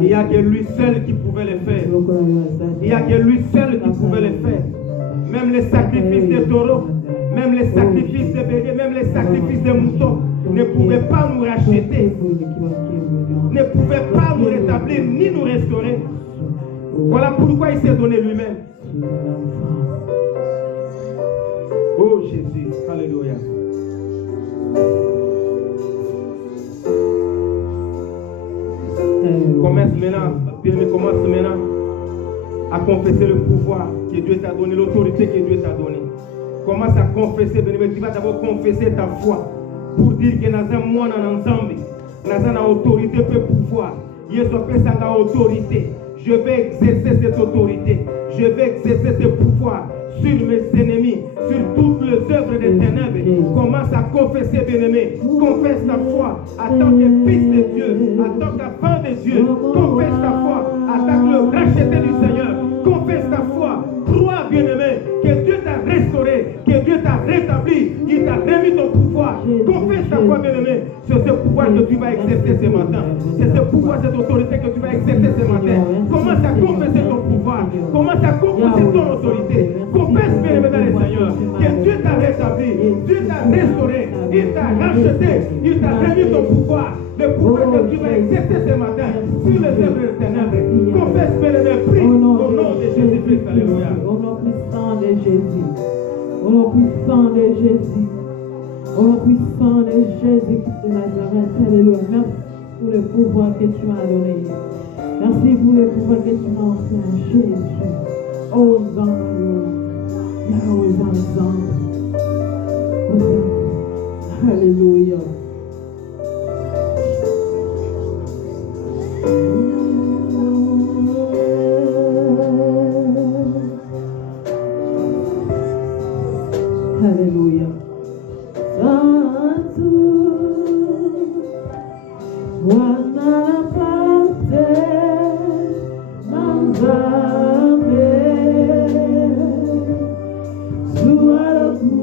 Il n'y a que lui seul qui pouvait le faire. Il n'y a que lui seul qui pouvait le faire. Même les sacrifices de taureaux, même les sacrifices de béliers, même les sacrifices de moutons ne pouvaient pas nous racheter, ne pouvaient pas nous rétablir ni nous restaurer. Voilà pourquoi il s'est donné lui-même. Oh Jésus, alléluia. Commence maintenant à confesser le pouvoir que Dieu t'a donné, l'autorité que Dieu t'a donnée. Commence à confesser, tu vas d'abord confesser ta foi pour dire que dans un monde en ensemble, dans une autorité peut pouvoir. Yesu fait ça autorité. Je vais exercer cette autorité. Je vais exercer ce pouvoir sur mes ennemis, sur toutes les œuvres des ténèbres. Commence à confesser, bien-aimé. Confesse ta foi en tant que fils de Dieu, en tant qu'enfant de Dieu. Confesse ta foi en tant que le racheté du Seigneur. Confesse ta foi. Crois, bien-aimé, que Dieu t'a restauré, que Dieu t'a rétabli. Il t'a remis ton pouvoir. Confesse ta foi, bien-aimé. C'est ce pouvoir que tu vas exercer ce matin. C'est ce pouvoir, cette autorité que tu vas exercer ce matin. Commence à confesser ton pouvoir. Commence à confesser ton autorité. Confesse, bien-aimé, dans le Seigneur, que Dieu t'a rétabli, Dieu t'a restauré, il t'a racheté, il t'a remis ton pouvoir. Le pouvoir que tu vas exercer ce matin sur les œuvres des ténèbres. Confesse, bien-aimé, prie au nom de Jésus-Christ. Alléluia. Au nom puissant de Jésus. Au nom puissant de Jésus. Au nom puissant de Jésus de Nazareth. Alléluia. Merci pour le pouvoir que tu m'as donné. Merci pour le pouvoir que tu m'as offert, Jésus. Aux enfants. Aux enfants. Alléluia. Alléluia. Santo, Bwana napate manzame, suaraku,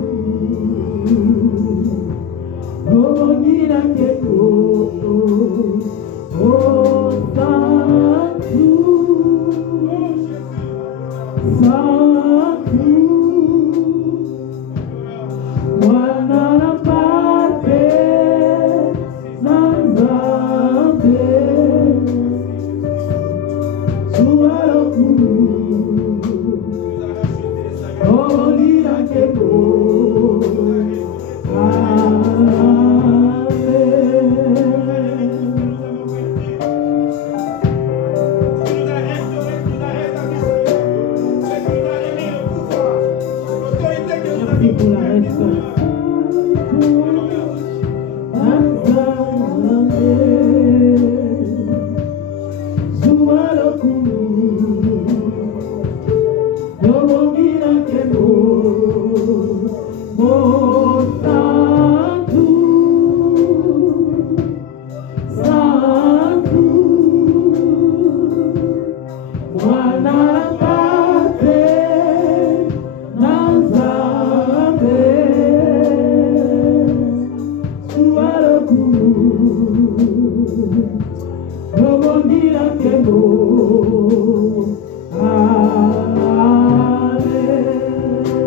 Ogira keko,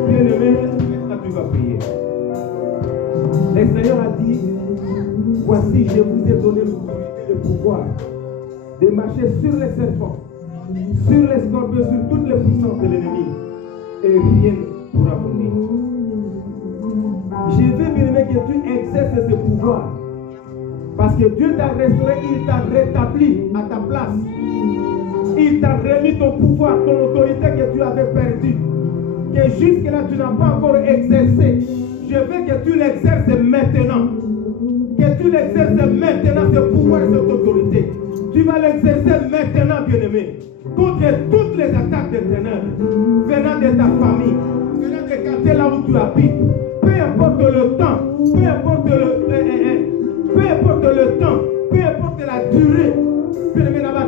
Bien-aimé, maintenant tu vas prier. Le Seigneur a dit, voici, je vous ai donné l'autorité et le pouvoir de marcher sur les serpents, sur les scorpions, sur toutes les puissances de l'ennemi, et rien ne pourra vous nuire. Je veux, bien-aimé, que tu exerces ce pouvoir, parce que Dieu t'a restauré, il t'a rétabli à ta place. Il t'a remis ton pouvoir, ton autorité que tu avais perdue, que jusque-là tu n'as pas encore exercé. Je veux que tu l'exerces maintenant. Que tu l'exerces maintenant, ce pouvoir et cette autorité. Tu vas l'exercer maintenant, bien-aimé, contre toutes les attaques des ténèbres, venant de ta famille, venant des quartiers là où tu habites. Peu importe le temps, peu importe le temps, peu importe la durée, peu importe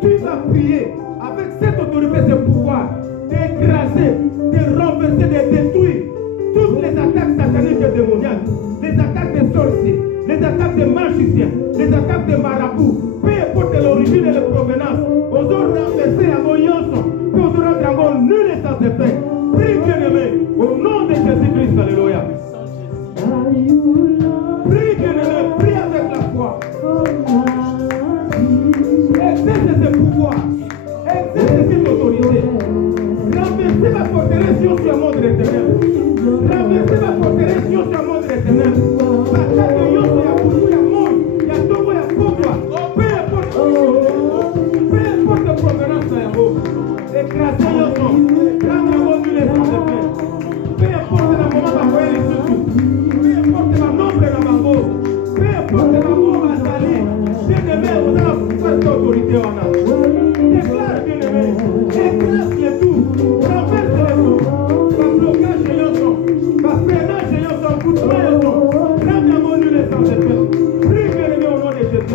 tu vas prier avec cette autorité, ce pouvoir, d'écraser, de renverser, de détruire toutes les attaques sataniques et démoniaques, les attaques des sorciers, les attaques des magiciens, les attaques des marabouts, peu importe l'origine et la provenance, on doit renverser à Moyenson, que on sera vraiment nul et sans effet. Prie, bien-aimé, au nom de Jésus-Christ, alléluia. Prie, bien-aimé, prie avec la foi. Exerce ce pouvoir, exerce cette autorité. Renversez la forteresse sur le monde des ténèbres. Renversez la forteresse sur le monde des ténèbres. Bataille de Yosso, il y a beaucoup, il y a monde, il y a Togo, il y a Pogba. Peu importe la provenance de la haut. Écrasez Yosso, prendre la mot du laissant de paix. Peu importe la moment de la les sous. Peu importe la nombre de la mambo. Peu importe la mot de la salie. Bien-aimé, vous allez faire cette autorité en a. Déclare, bien-aimé, écrase les tout, renverse les tout. Par blocage de Yosso, par freinage de Yosso, coup de poing Yosso. Prends la mot du laissant de paix. Prie, bien-aimé, au nom de Jésus.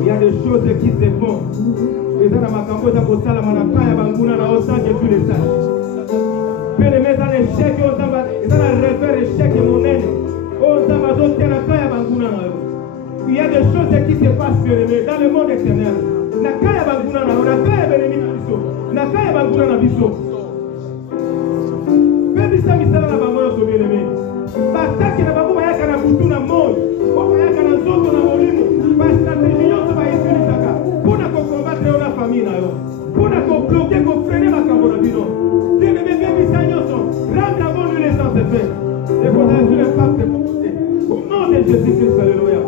Il y a des choses qui se font. Et ça, dans ma campagne, ça peut ça, la manaka, ya banguna, na osa, que tu les saches. Bien-aimé, dans les chèques, et dans la revers, les chèques, mon aîné. Il y a des choses qui se passent, bien-aimé, dans le monde éternel. Nakaya banguna, nakaya benemi biso, nakaya banguna na biso. Baby, ça, misala na bango, so bien-aimé. Bataki na bango, bayaka na butu na moi. Bayaka na zoto na molimo. Ba stratégie yoso ba utilisaka. Pona ko combattre na famille na yo. Pona ko bloquer, ko freiner makambo na bino. Bien-aimé, baby, ça yoso. Rendre avant nous les sans effet. Et qu'on a vu le pape de mon côté. Au nom de Jésus-Christ, alléluia.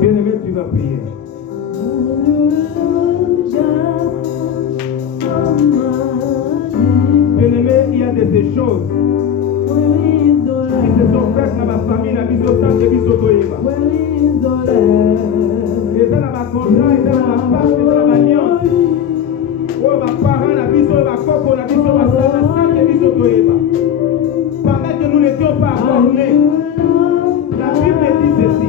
Bien-aimé, tu vas prier. Bien-aimé, il y a des choses qui se sont faites dans ma famille, la vie de sang de Bisotoyeva. Et dans ma contrat, et dans ma part, et dans ma alliance. Oh, ma parent, la vie de ma coco, la vie de ma sang de Bisotoyeva. Pendant que nous n'étions pas abandonnés, la Bible dit ceci.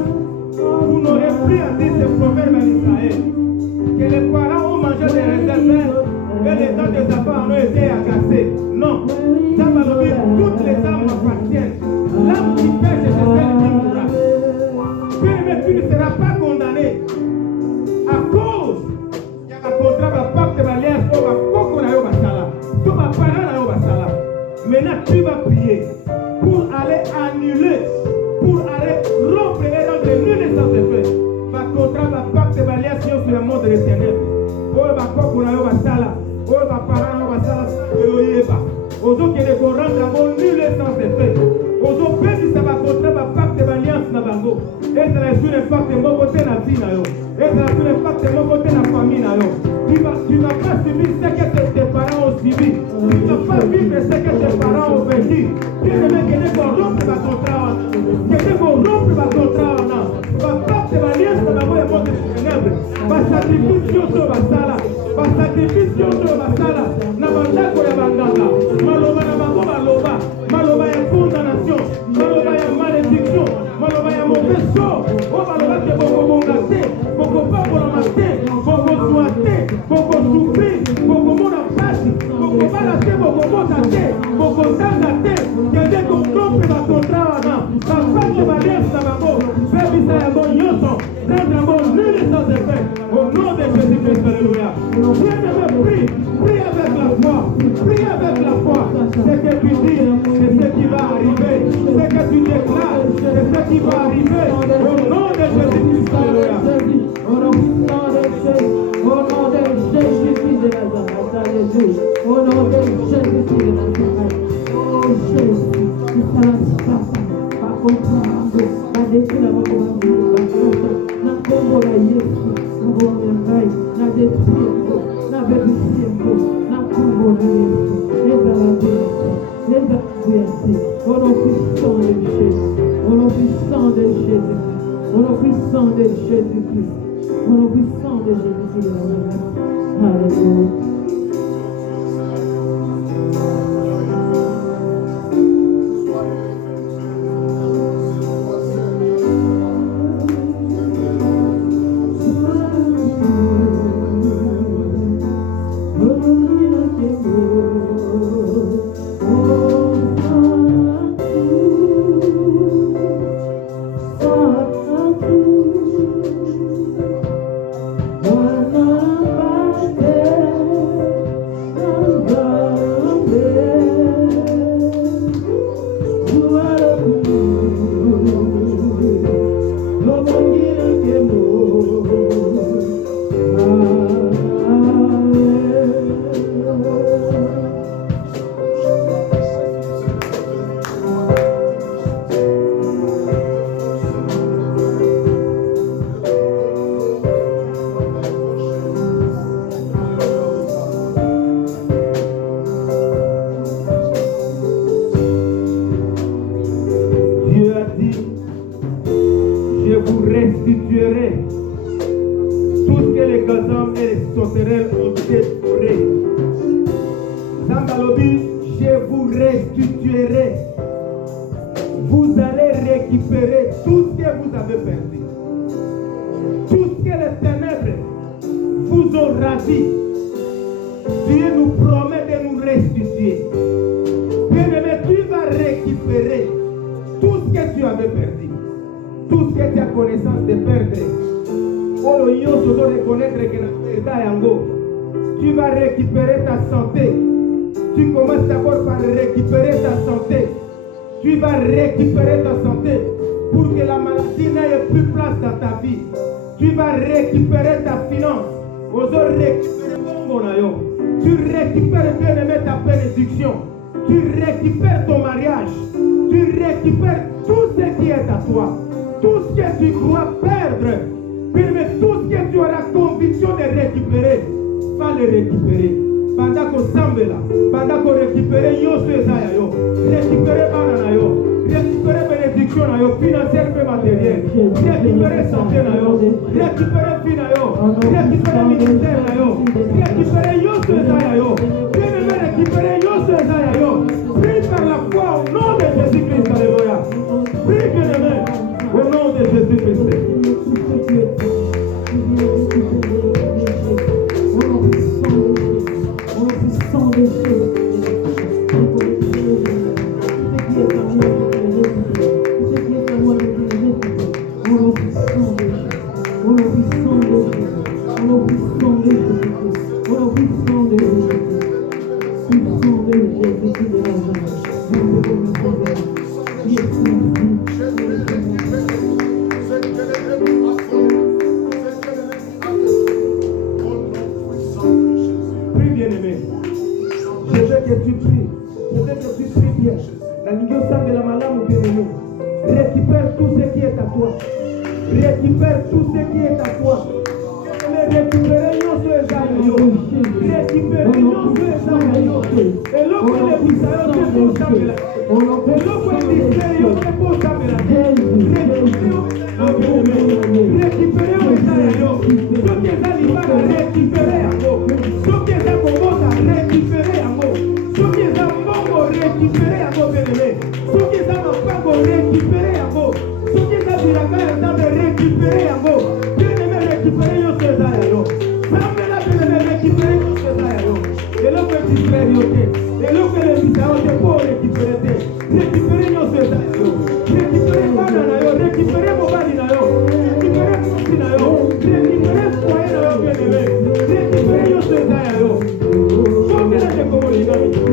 Vous n'aurez plus à dire ce proverbe en Israël. Que les parents ont mangé des réserves et les dents des enfants ont été agacés. Non. Ça Maintenant, tu vas prier pour aller annuler, pour aller rompre les rangs de nul sans effet. Par contrat, va pacte de l'alliance sur le monde des ténèbres. Oh, va quoi pour aller au sala. Oh, va parler au sala. Ozo qui est rendre d'abord nul sans effet. Ozo pédi ça va contrat, va pacte de l'alliance na bango. Et ça est sur l'impact de mon côté na vie na yo. Et ça est sur l'impact de mon côté na famille na yo. Tu n'as pas suivi ce que tes parents ont suivi. Tu n'as pas vivre ce que tes parents ont vécu. Tu ne veux que des rompre va contrat. Que des rompre va contrat. Va pacte de l'alliance na bango et monde des ténèbres. Va sacrifice sur la sala. Va sacrifice sur la sala. Na bandako ya banganga. Maloba na bango maloba. Maloba ya condamnation. Maloba ya malédiction. Maloba ya mauvais sort. O maloba ke boko bongate. Boko pabola mate. Boko soate. Boko souffrir. Boko mona pasi. Boko balate. Boko motate. Boko tangate. Kende comprompe ba contrat wana. Ba pacte ba liens na bango. Bébisa ya bon nyonso. Rendre bon nul sans effet. Au nom de Jésus-Christ, alléluia. Bien-aimé, prie avec la foi. Prie avec la foi. Ce que tu dis, c'est ce qui va arriver. Ce que tu déclares, c'est ce qui va arriver. Au nom de Jésus-Christ, alléluia. Au nom de Jésus-Christ de Nazareth, alléluia. Au nom de Jésus-Christ de Nazareth. Oh Jésus, tu seras papa. Pas comprendre. Pas détruire la voix. Na kombo la Yesu, na bombengai, na détruire, na bénéficier, na kombo la Yesu, les alaboués, au nom puissant de Jésus, au nom puissant de Jésus, au nom puissant de Jésus-Christ, au nom puissant de Jésus-Christ. Alléluia. Tu vas récupérer ta santé. Tu commences d'abord par récupérer ta santé. Tu vas récupérer ta santé pour que la maladie n'ait plus place dans ta vie. Tu vas récupérer ta finance. Tu récupères bien aimé ta bénédiction. Tu récupères ton mariage. Tu récupères tout ce qui est à toi. Tout ce que tu crois perdre. Mais tout ce que tu auras conviction de récupérer, va le récupérer. Pendant qu'on semble là, pendant qu'on récupère yo sezaya yo, récupérer banana yo, récupérer bénédiction na yo, financière et matérielle, récupérer santé na yo, récupérer vie na yo, récupérer ministère na yo, récupérer yo sezaya yo, bien récupérer yo sezaya yo. Prie par la foi au nom de Jésus-Christ, alléluia. Prie bien aimé, au nom de Jésus-Christ. Jésus de Nazareth. prière. La ligue de la malade, mon bien-aimé. Récupère tout ce qui est à toi. Récupère tout ce qui est à toi. Récupérez-nous sur les aïeux. Récupérez-nous sur les aïeux. Et l'eau que les puissances se posent à la. Et l'eau que les puissances se posent à la. Récupérez les aïeux. Ceux qui sont libres à récupérer à vous. Ceux qui sont commode à récupérer à vous. Ceux qui sont morts à récupérer à vous, bien-aimés. Ceux qui sont en train de récupérer à vous. Ceux qui sont en train de récupérer à vous. Bien-aimés, récupérez nos aïeux. Samela, bien-aimés, récupérez nos aïeux. Et l'eau que tu fais, et l'eau que les puissances pour récupérer. Récupérez nos aïeux. Récupérez pas d'ailleurs. Récupérez mon mari d'ailleurs. Récupérez mon fils d'ailleurs. Récupérez le foyer d'ailleurs, bien-aimés. Récupérez nos aïeux. Faut que la communication.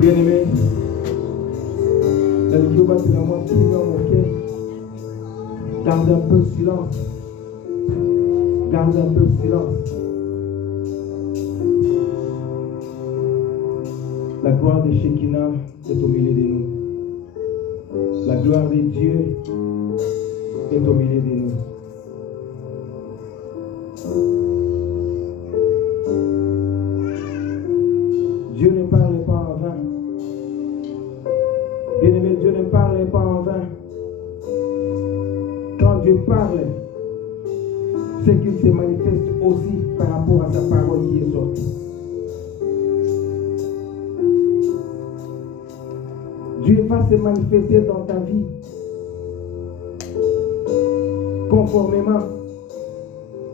Bien-aimé, la Ligue bat la moitié dans mon cœur. Garde un peu de silence. Garde un peu de silence. La gloire de Shekinah est au milieu de nous. La gloire de Dieu est au milieu de nous. Dieu ne parle pas en vain. Bien-aimé, Dieu ne parle pas en vain. Quand Dieu parle, c'est qu'il se manifeste aussi par rapport à sa parole qui est sortie. Dieu va se manifester dans ta vie conformément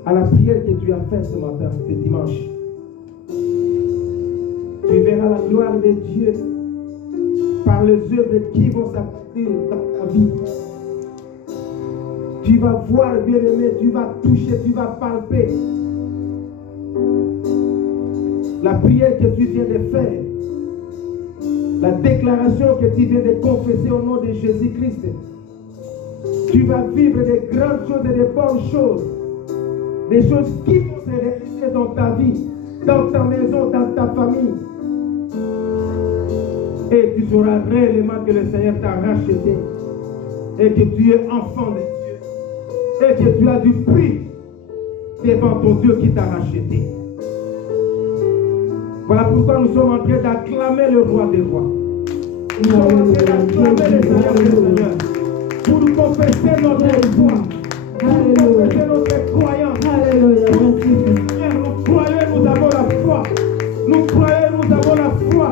à la prière que tu as faite ce matin, ce dimanche. Tu verras la gloire de Dieu par les œuvres qui vont s'accomplir dans ta vie. Tu vas voir, bien-aimé, tu vas toucher, tu vas palper. La prière que tu viens de faire, la déclaration que tu viens de confesser au nom de Jésus-Christ, tu vas vivre des grandes choses et des bonnes choses. Des choses qui vont se réaliser dans ta vie, dans ta maison, dans ta famille. Et tu sauras réellement que le Seigneur t'a racheté et que tu es enfant de Dieu et que tu as du prix devant ton Dieu qui t'a racheté. Voilà pourquoi nous sommes en train d'acclamer le roi des rois. Nous sommes en train d'acclamer le Seigneur des seigneurs pour nous confesser notre foi, pour nous confesser notre croyance. Alléluia. Nous croyons, nous avons la foi. Nous croyons, nous avons la foi.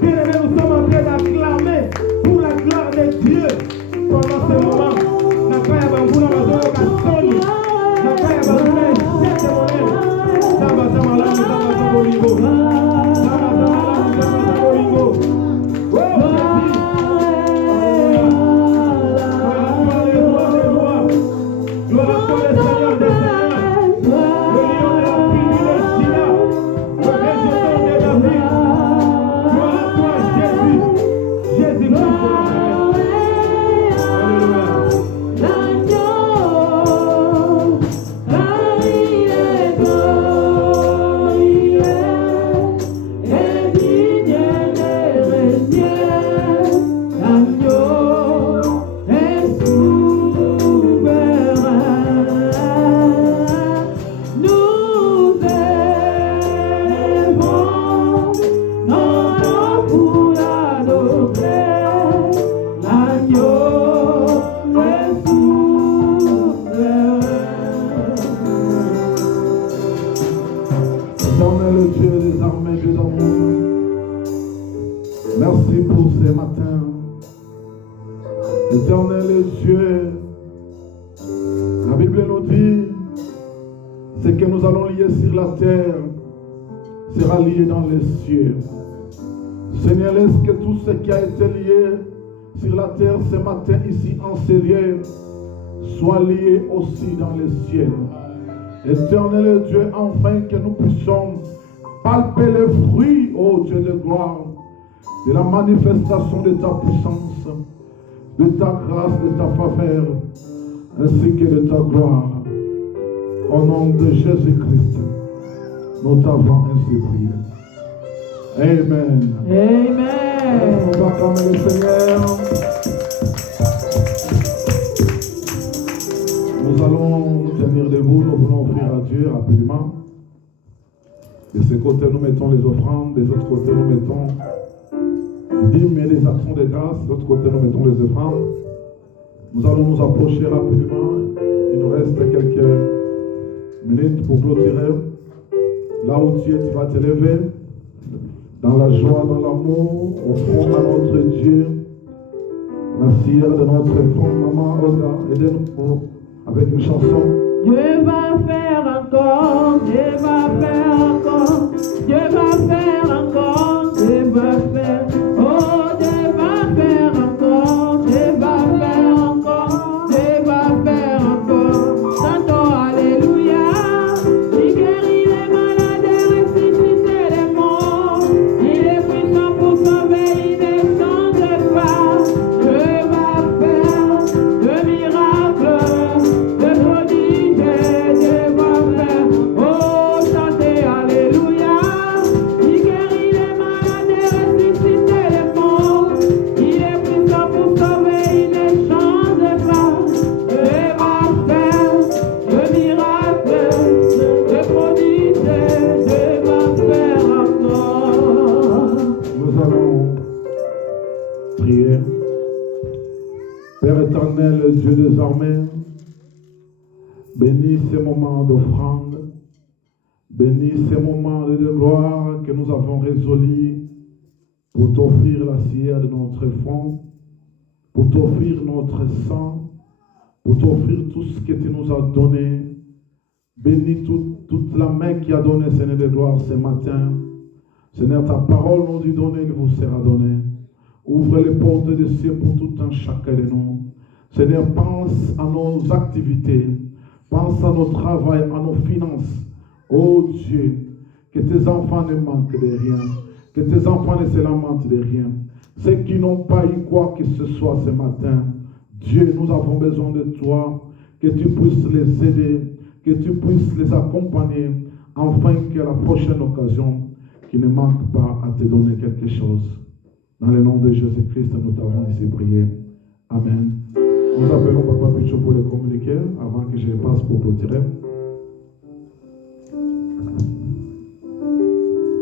Bien-aimés, nous sommes en train d'acclamer pour la gloire de Dieu pendant ce moment. Nakaya banguna mazoro kasoni. Nakaya banguna esete monene. Samba sama lamu samba sabo lingo. Samba sama lamu samba sabo lingo. Gloire à toi, le Seigneur des Seigneurs. Le lion de la tribu de Juda. Le résident de David. Gloire à toi, Jésus. Jésus-Christ. veut nous dire, c'est que nous allons lier sur la terre, sera lié dans les cieux. Seigneur, laisse que tout ce qui a été lié sur la terre ce matin ici en Seigneur soit lié aussi dans les cieux. Éternel Dieu, enfin que nous puissions palper les fruits, ô Dieu de gloire, de la manifestation de ta puissance, de ta grâce, de ta faveur, ainsi que de ta gloire. Au nom de Jésus-Christ, nous t'avons ainsi prié. Amen. Amen. On va acclamer le Seigneur. Nous allons nous tenir debout, nous voulons offrir à Dieu rapidement. De ce côté, nous mettons les offrandes, des autres côtés, nous mettons les dîmes et les actions de grâce, de l'autre côté, nous mettons les offrandes. Nous allons nous approcher rapidement. Il nous reste quelques minutes pour clôturer. Là où tu es, tu vas t'élever. Dans la joie, dans l'amour, offrons à notre Dieu la cire de notre fond. Maman Oda, aidez-nous avec une chanson. Dieu va faire encore, Dieu va faire encore, Dieu va faire encore, Dieu va faire, oh Dieu va faire encore, Dieu va faire encore, Dieu va faire encore. Chantons alléluia, il guérit les malades et ressuscite les morts, il est puissant pour sauver, il ne change pas. Dieu va faire de miracles, de prodiges, Dieu va faire, oh chantez alléluia, il guérit les malades et ressuscite les morts, il est puissant pour sauver, il ne change pas. Dieu va faire de miracles, de prodiges, Dieu va faire encore. Nous allons prier. Père éternel, Dieu des armées, bénis ces moments d'offrande, bénis ces moments de gloire que nous avons résolus pour t'offrir la cire de notre front, pour t'offrir notre sang, pour t'offrir tout ce que tu nous as donné. Bénis toute la main qui a donné, Seigneur de gloire, ce matin. Seigneur, ta parole nous dit donner, il vous sera donné. Ouvre les portes des cieux pour tout un chacun de nous. Seigneur, pense à nos activités, pense à nos travaux, à nos finances. Oh Dieu, que tes enfants ne manquent de rien, que tes enfants ne se lamentent de rien. Ceux qui n'ont pas eu quoi que ce soit ce matin, Dieu, nous avons besoin de toi, que tu puisses les aider, que tu puisses les accompagner, afin qu'à la prochaine occasion, qu'ils ne manquent pas à te donner quelque chose. Dans le nom de Jésus-Christ, nous t'avons ici prié. Amen. Nous appelons Papa Pichot pour le communiquer avant que je passe pour clôturer.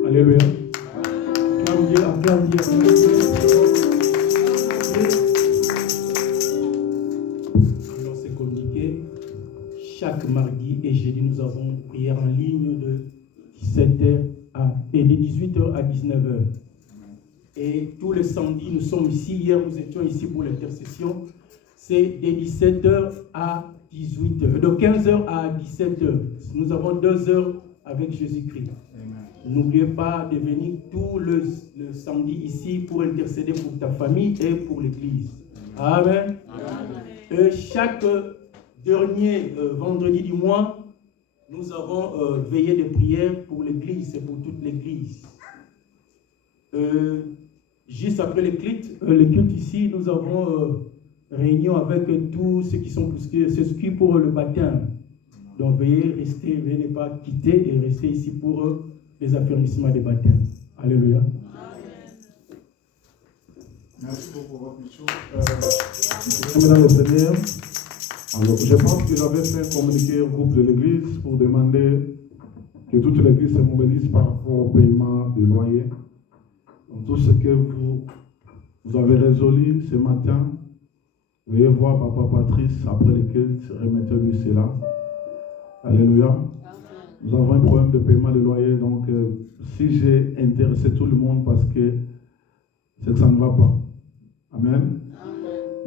Alléluia. Acclame Dieu, acclame Dieu. Dans ces communiqués, chaque mardi et jeudi, nous avons prière en ligne de 17h et de 18h à 19h. Et tous les samedis, nous sommes ici. Hier, nous étions ici pour l'intercession. C'est de 17h à 18h, de 15h à 17h. Nous avons 2 heures avec Jésus-Christ. N'oubliez pas de venir tout le samedi ici pour intercéder pour ta famille et pour l'église. Amen. Amen. Chaque dernier vendredi du mois, nous avons veillé de prière pour l'église et pour toute l'église. Juste après le culte ici, nous avons réunion avec tous ceux qui sont s'inscrits pour le baptême. Donc veuillez ne pas quitter et rester ici pour les affermissements des baptêmes. Alléluia. Amen. Merci beaucoup, Papa Pichot. Mesdames et Seigneur, alors je pense qu'il avait fait un communiqué au groupe de l'église pour demander que toute l'église se mobilise par rapport au paiement des loyers. Donc, tout ce que vous avez résolu ce matin, veuillez voir Papa Patrice après lequel remettez-lui cela. Alléluia. Amen. Nous avons un problème de paiement de loyer, donc si j'ai intéressé tout le monde parce que c'est que ça ne va pas. Amen. Amen.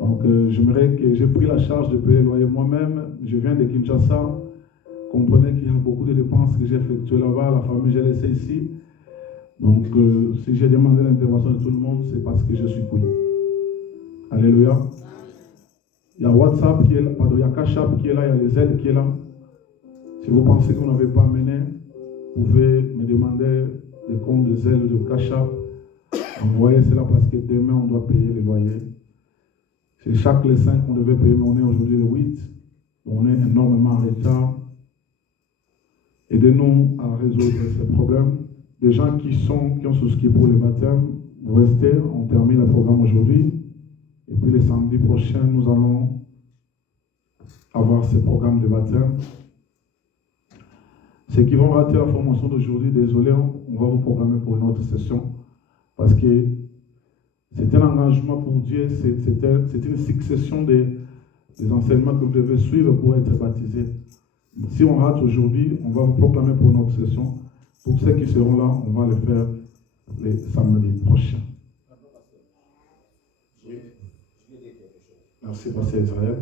Donc, j'aimerais que j'ai pris la charge de payer le loyer moi-même. Je viens de Kinshasa. Comprenez qu'il y a beaucoup de dépenses que j'ai effectuées là-bas. La famille, j'ai laissé ici. Donc, si j'ai demandé l'intervention de tout le monde, c'est parce que je suis couillé. Alléluia. Il y a WhatsApp qui est là, pardon, il y a Cash App qui est là, il y a les ailes qui est là. Si vous pensez que vous n'avez pas mené, vous pouvez me demander des comptes des ailes de Cash App. Envoyez cela parce que demain, on doit payer les loyers. C'est chaque les 5 qu'on devait payer, mais on est aujourd'hui le 8. On est énormément en retard. Aidez-nous à résoudre ces problèmes. Des gens qui ont souscrit pour les baptêmes, vous restez, on termine le programme aujourd'hui. Et puis le samedi prochain, nous allons avoir ce programme de baptême. Ceux qui vont rater la formation d'aujourd'hui, désolé, on va vous programmer pour une autre session. Parce que c'est un engagement pour Dieu, c'est une succession des enseignements que vous devez suivre pour être baptisé. Si on rate aujourd'hui, on va vous proclamer pour une autre session. Pour ceux qui seront là, on va le faire les samedis prochains. Merci, Pasteur Israël.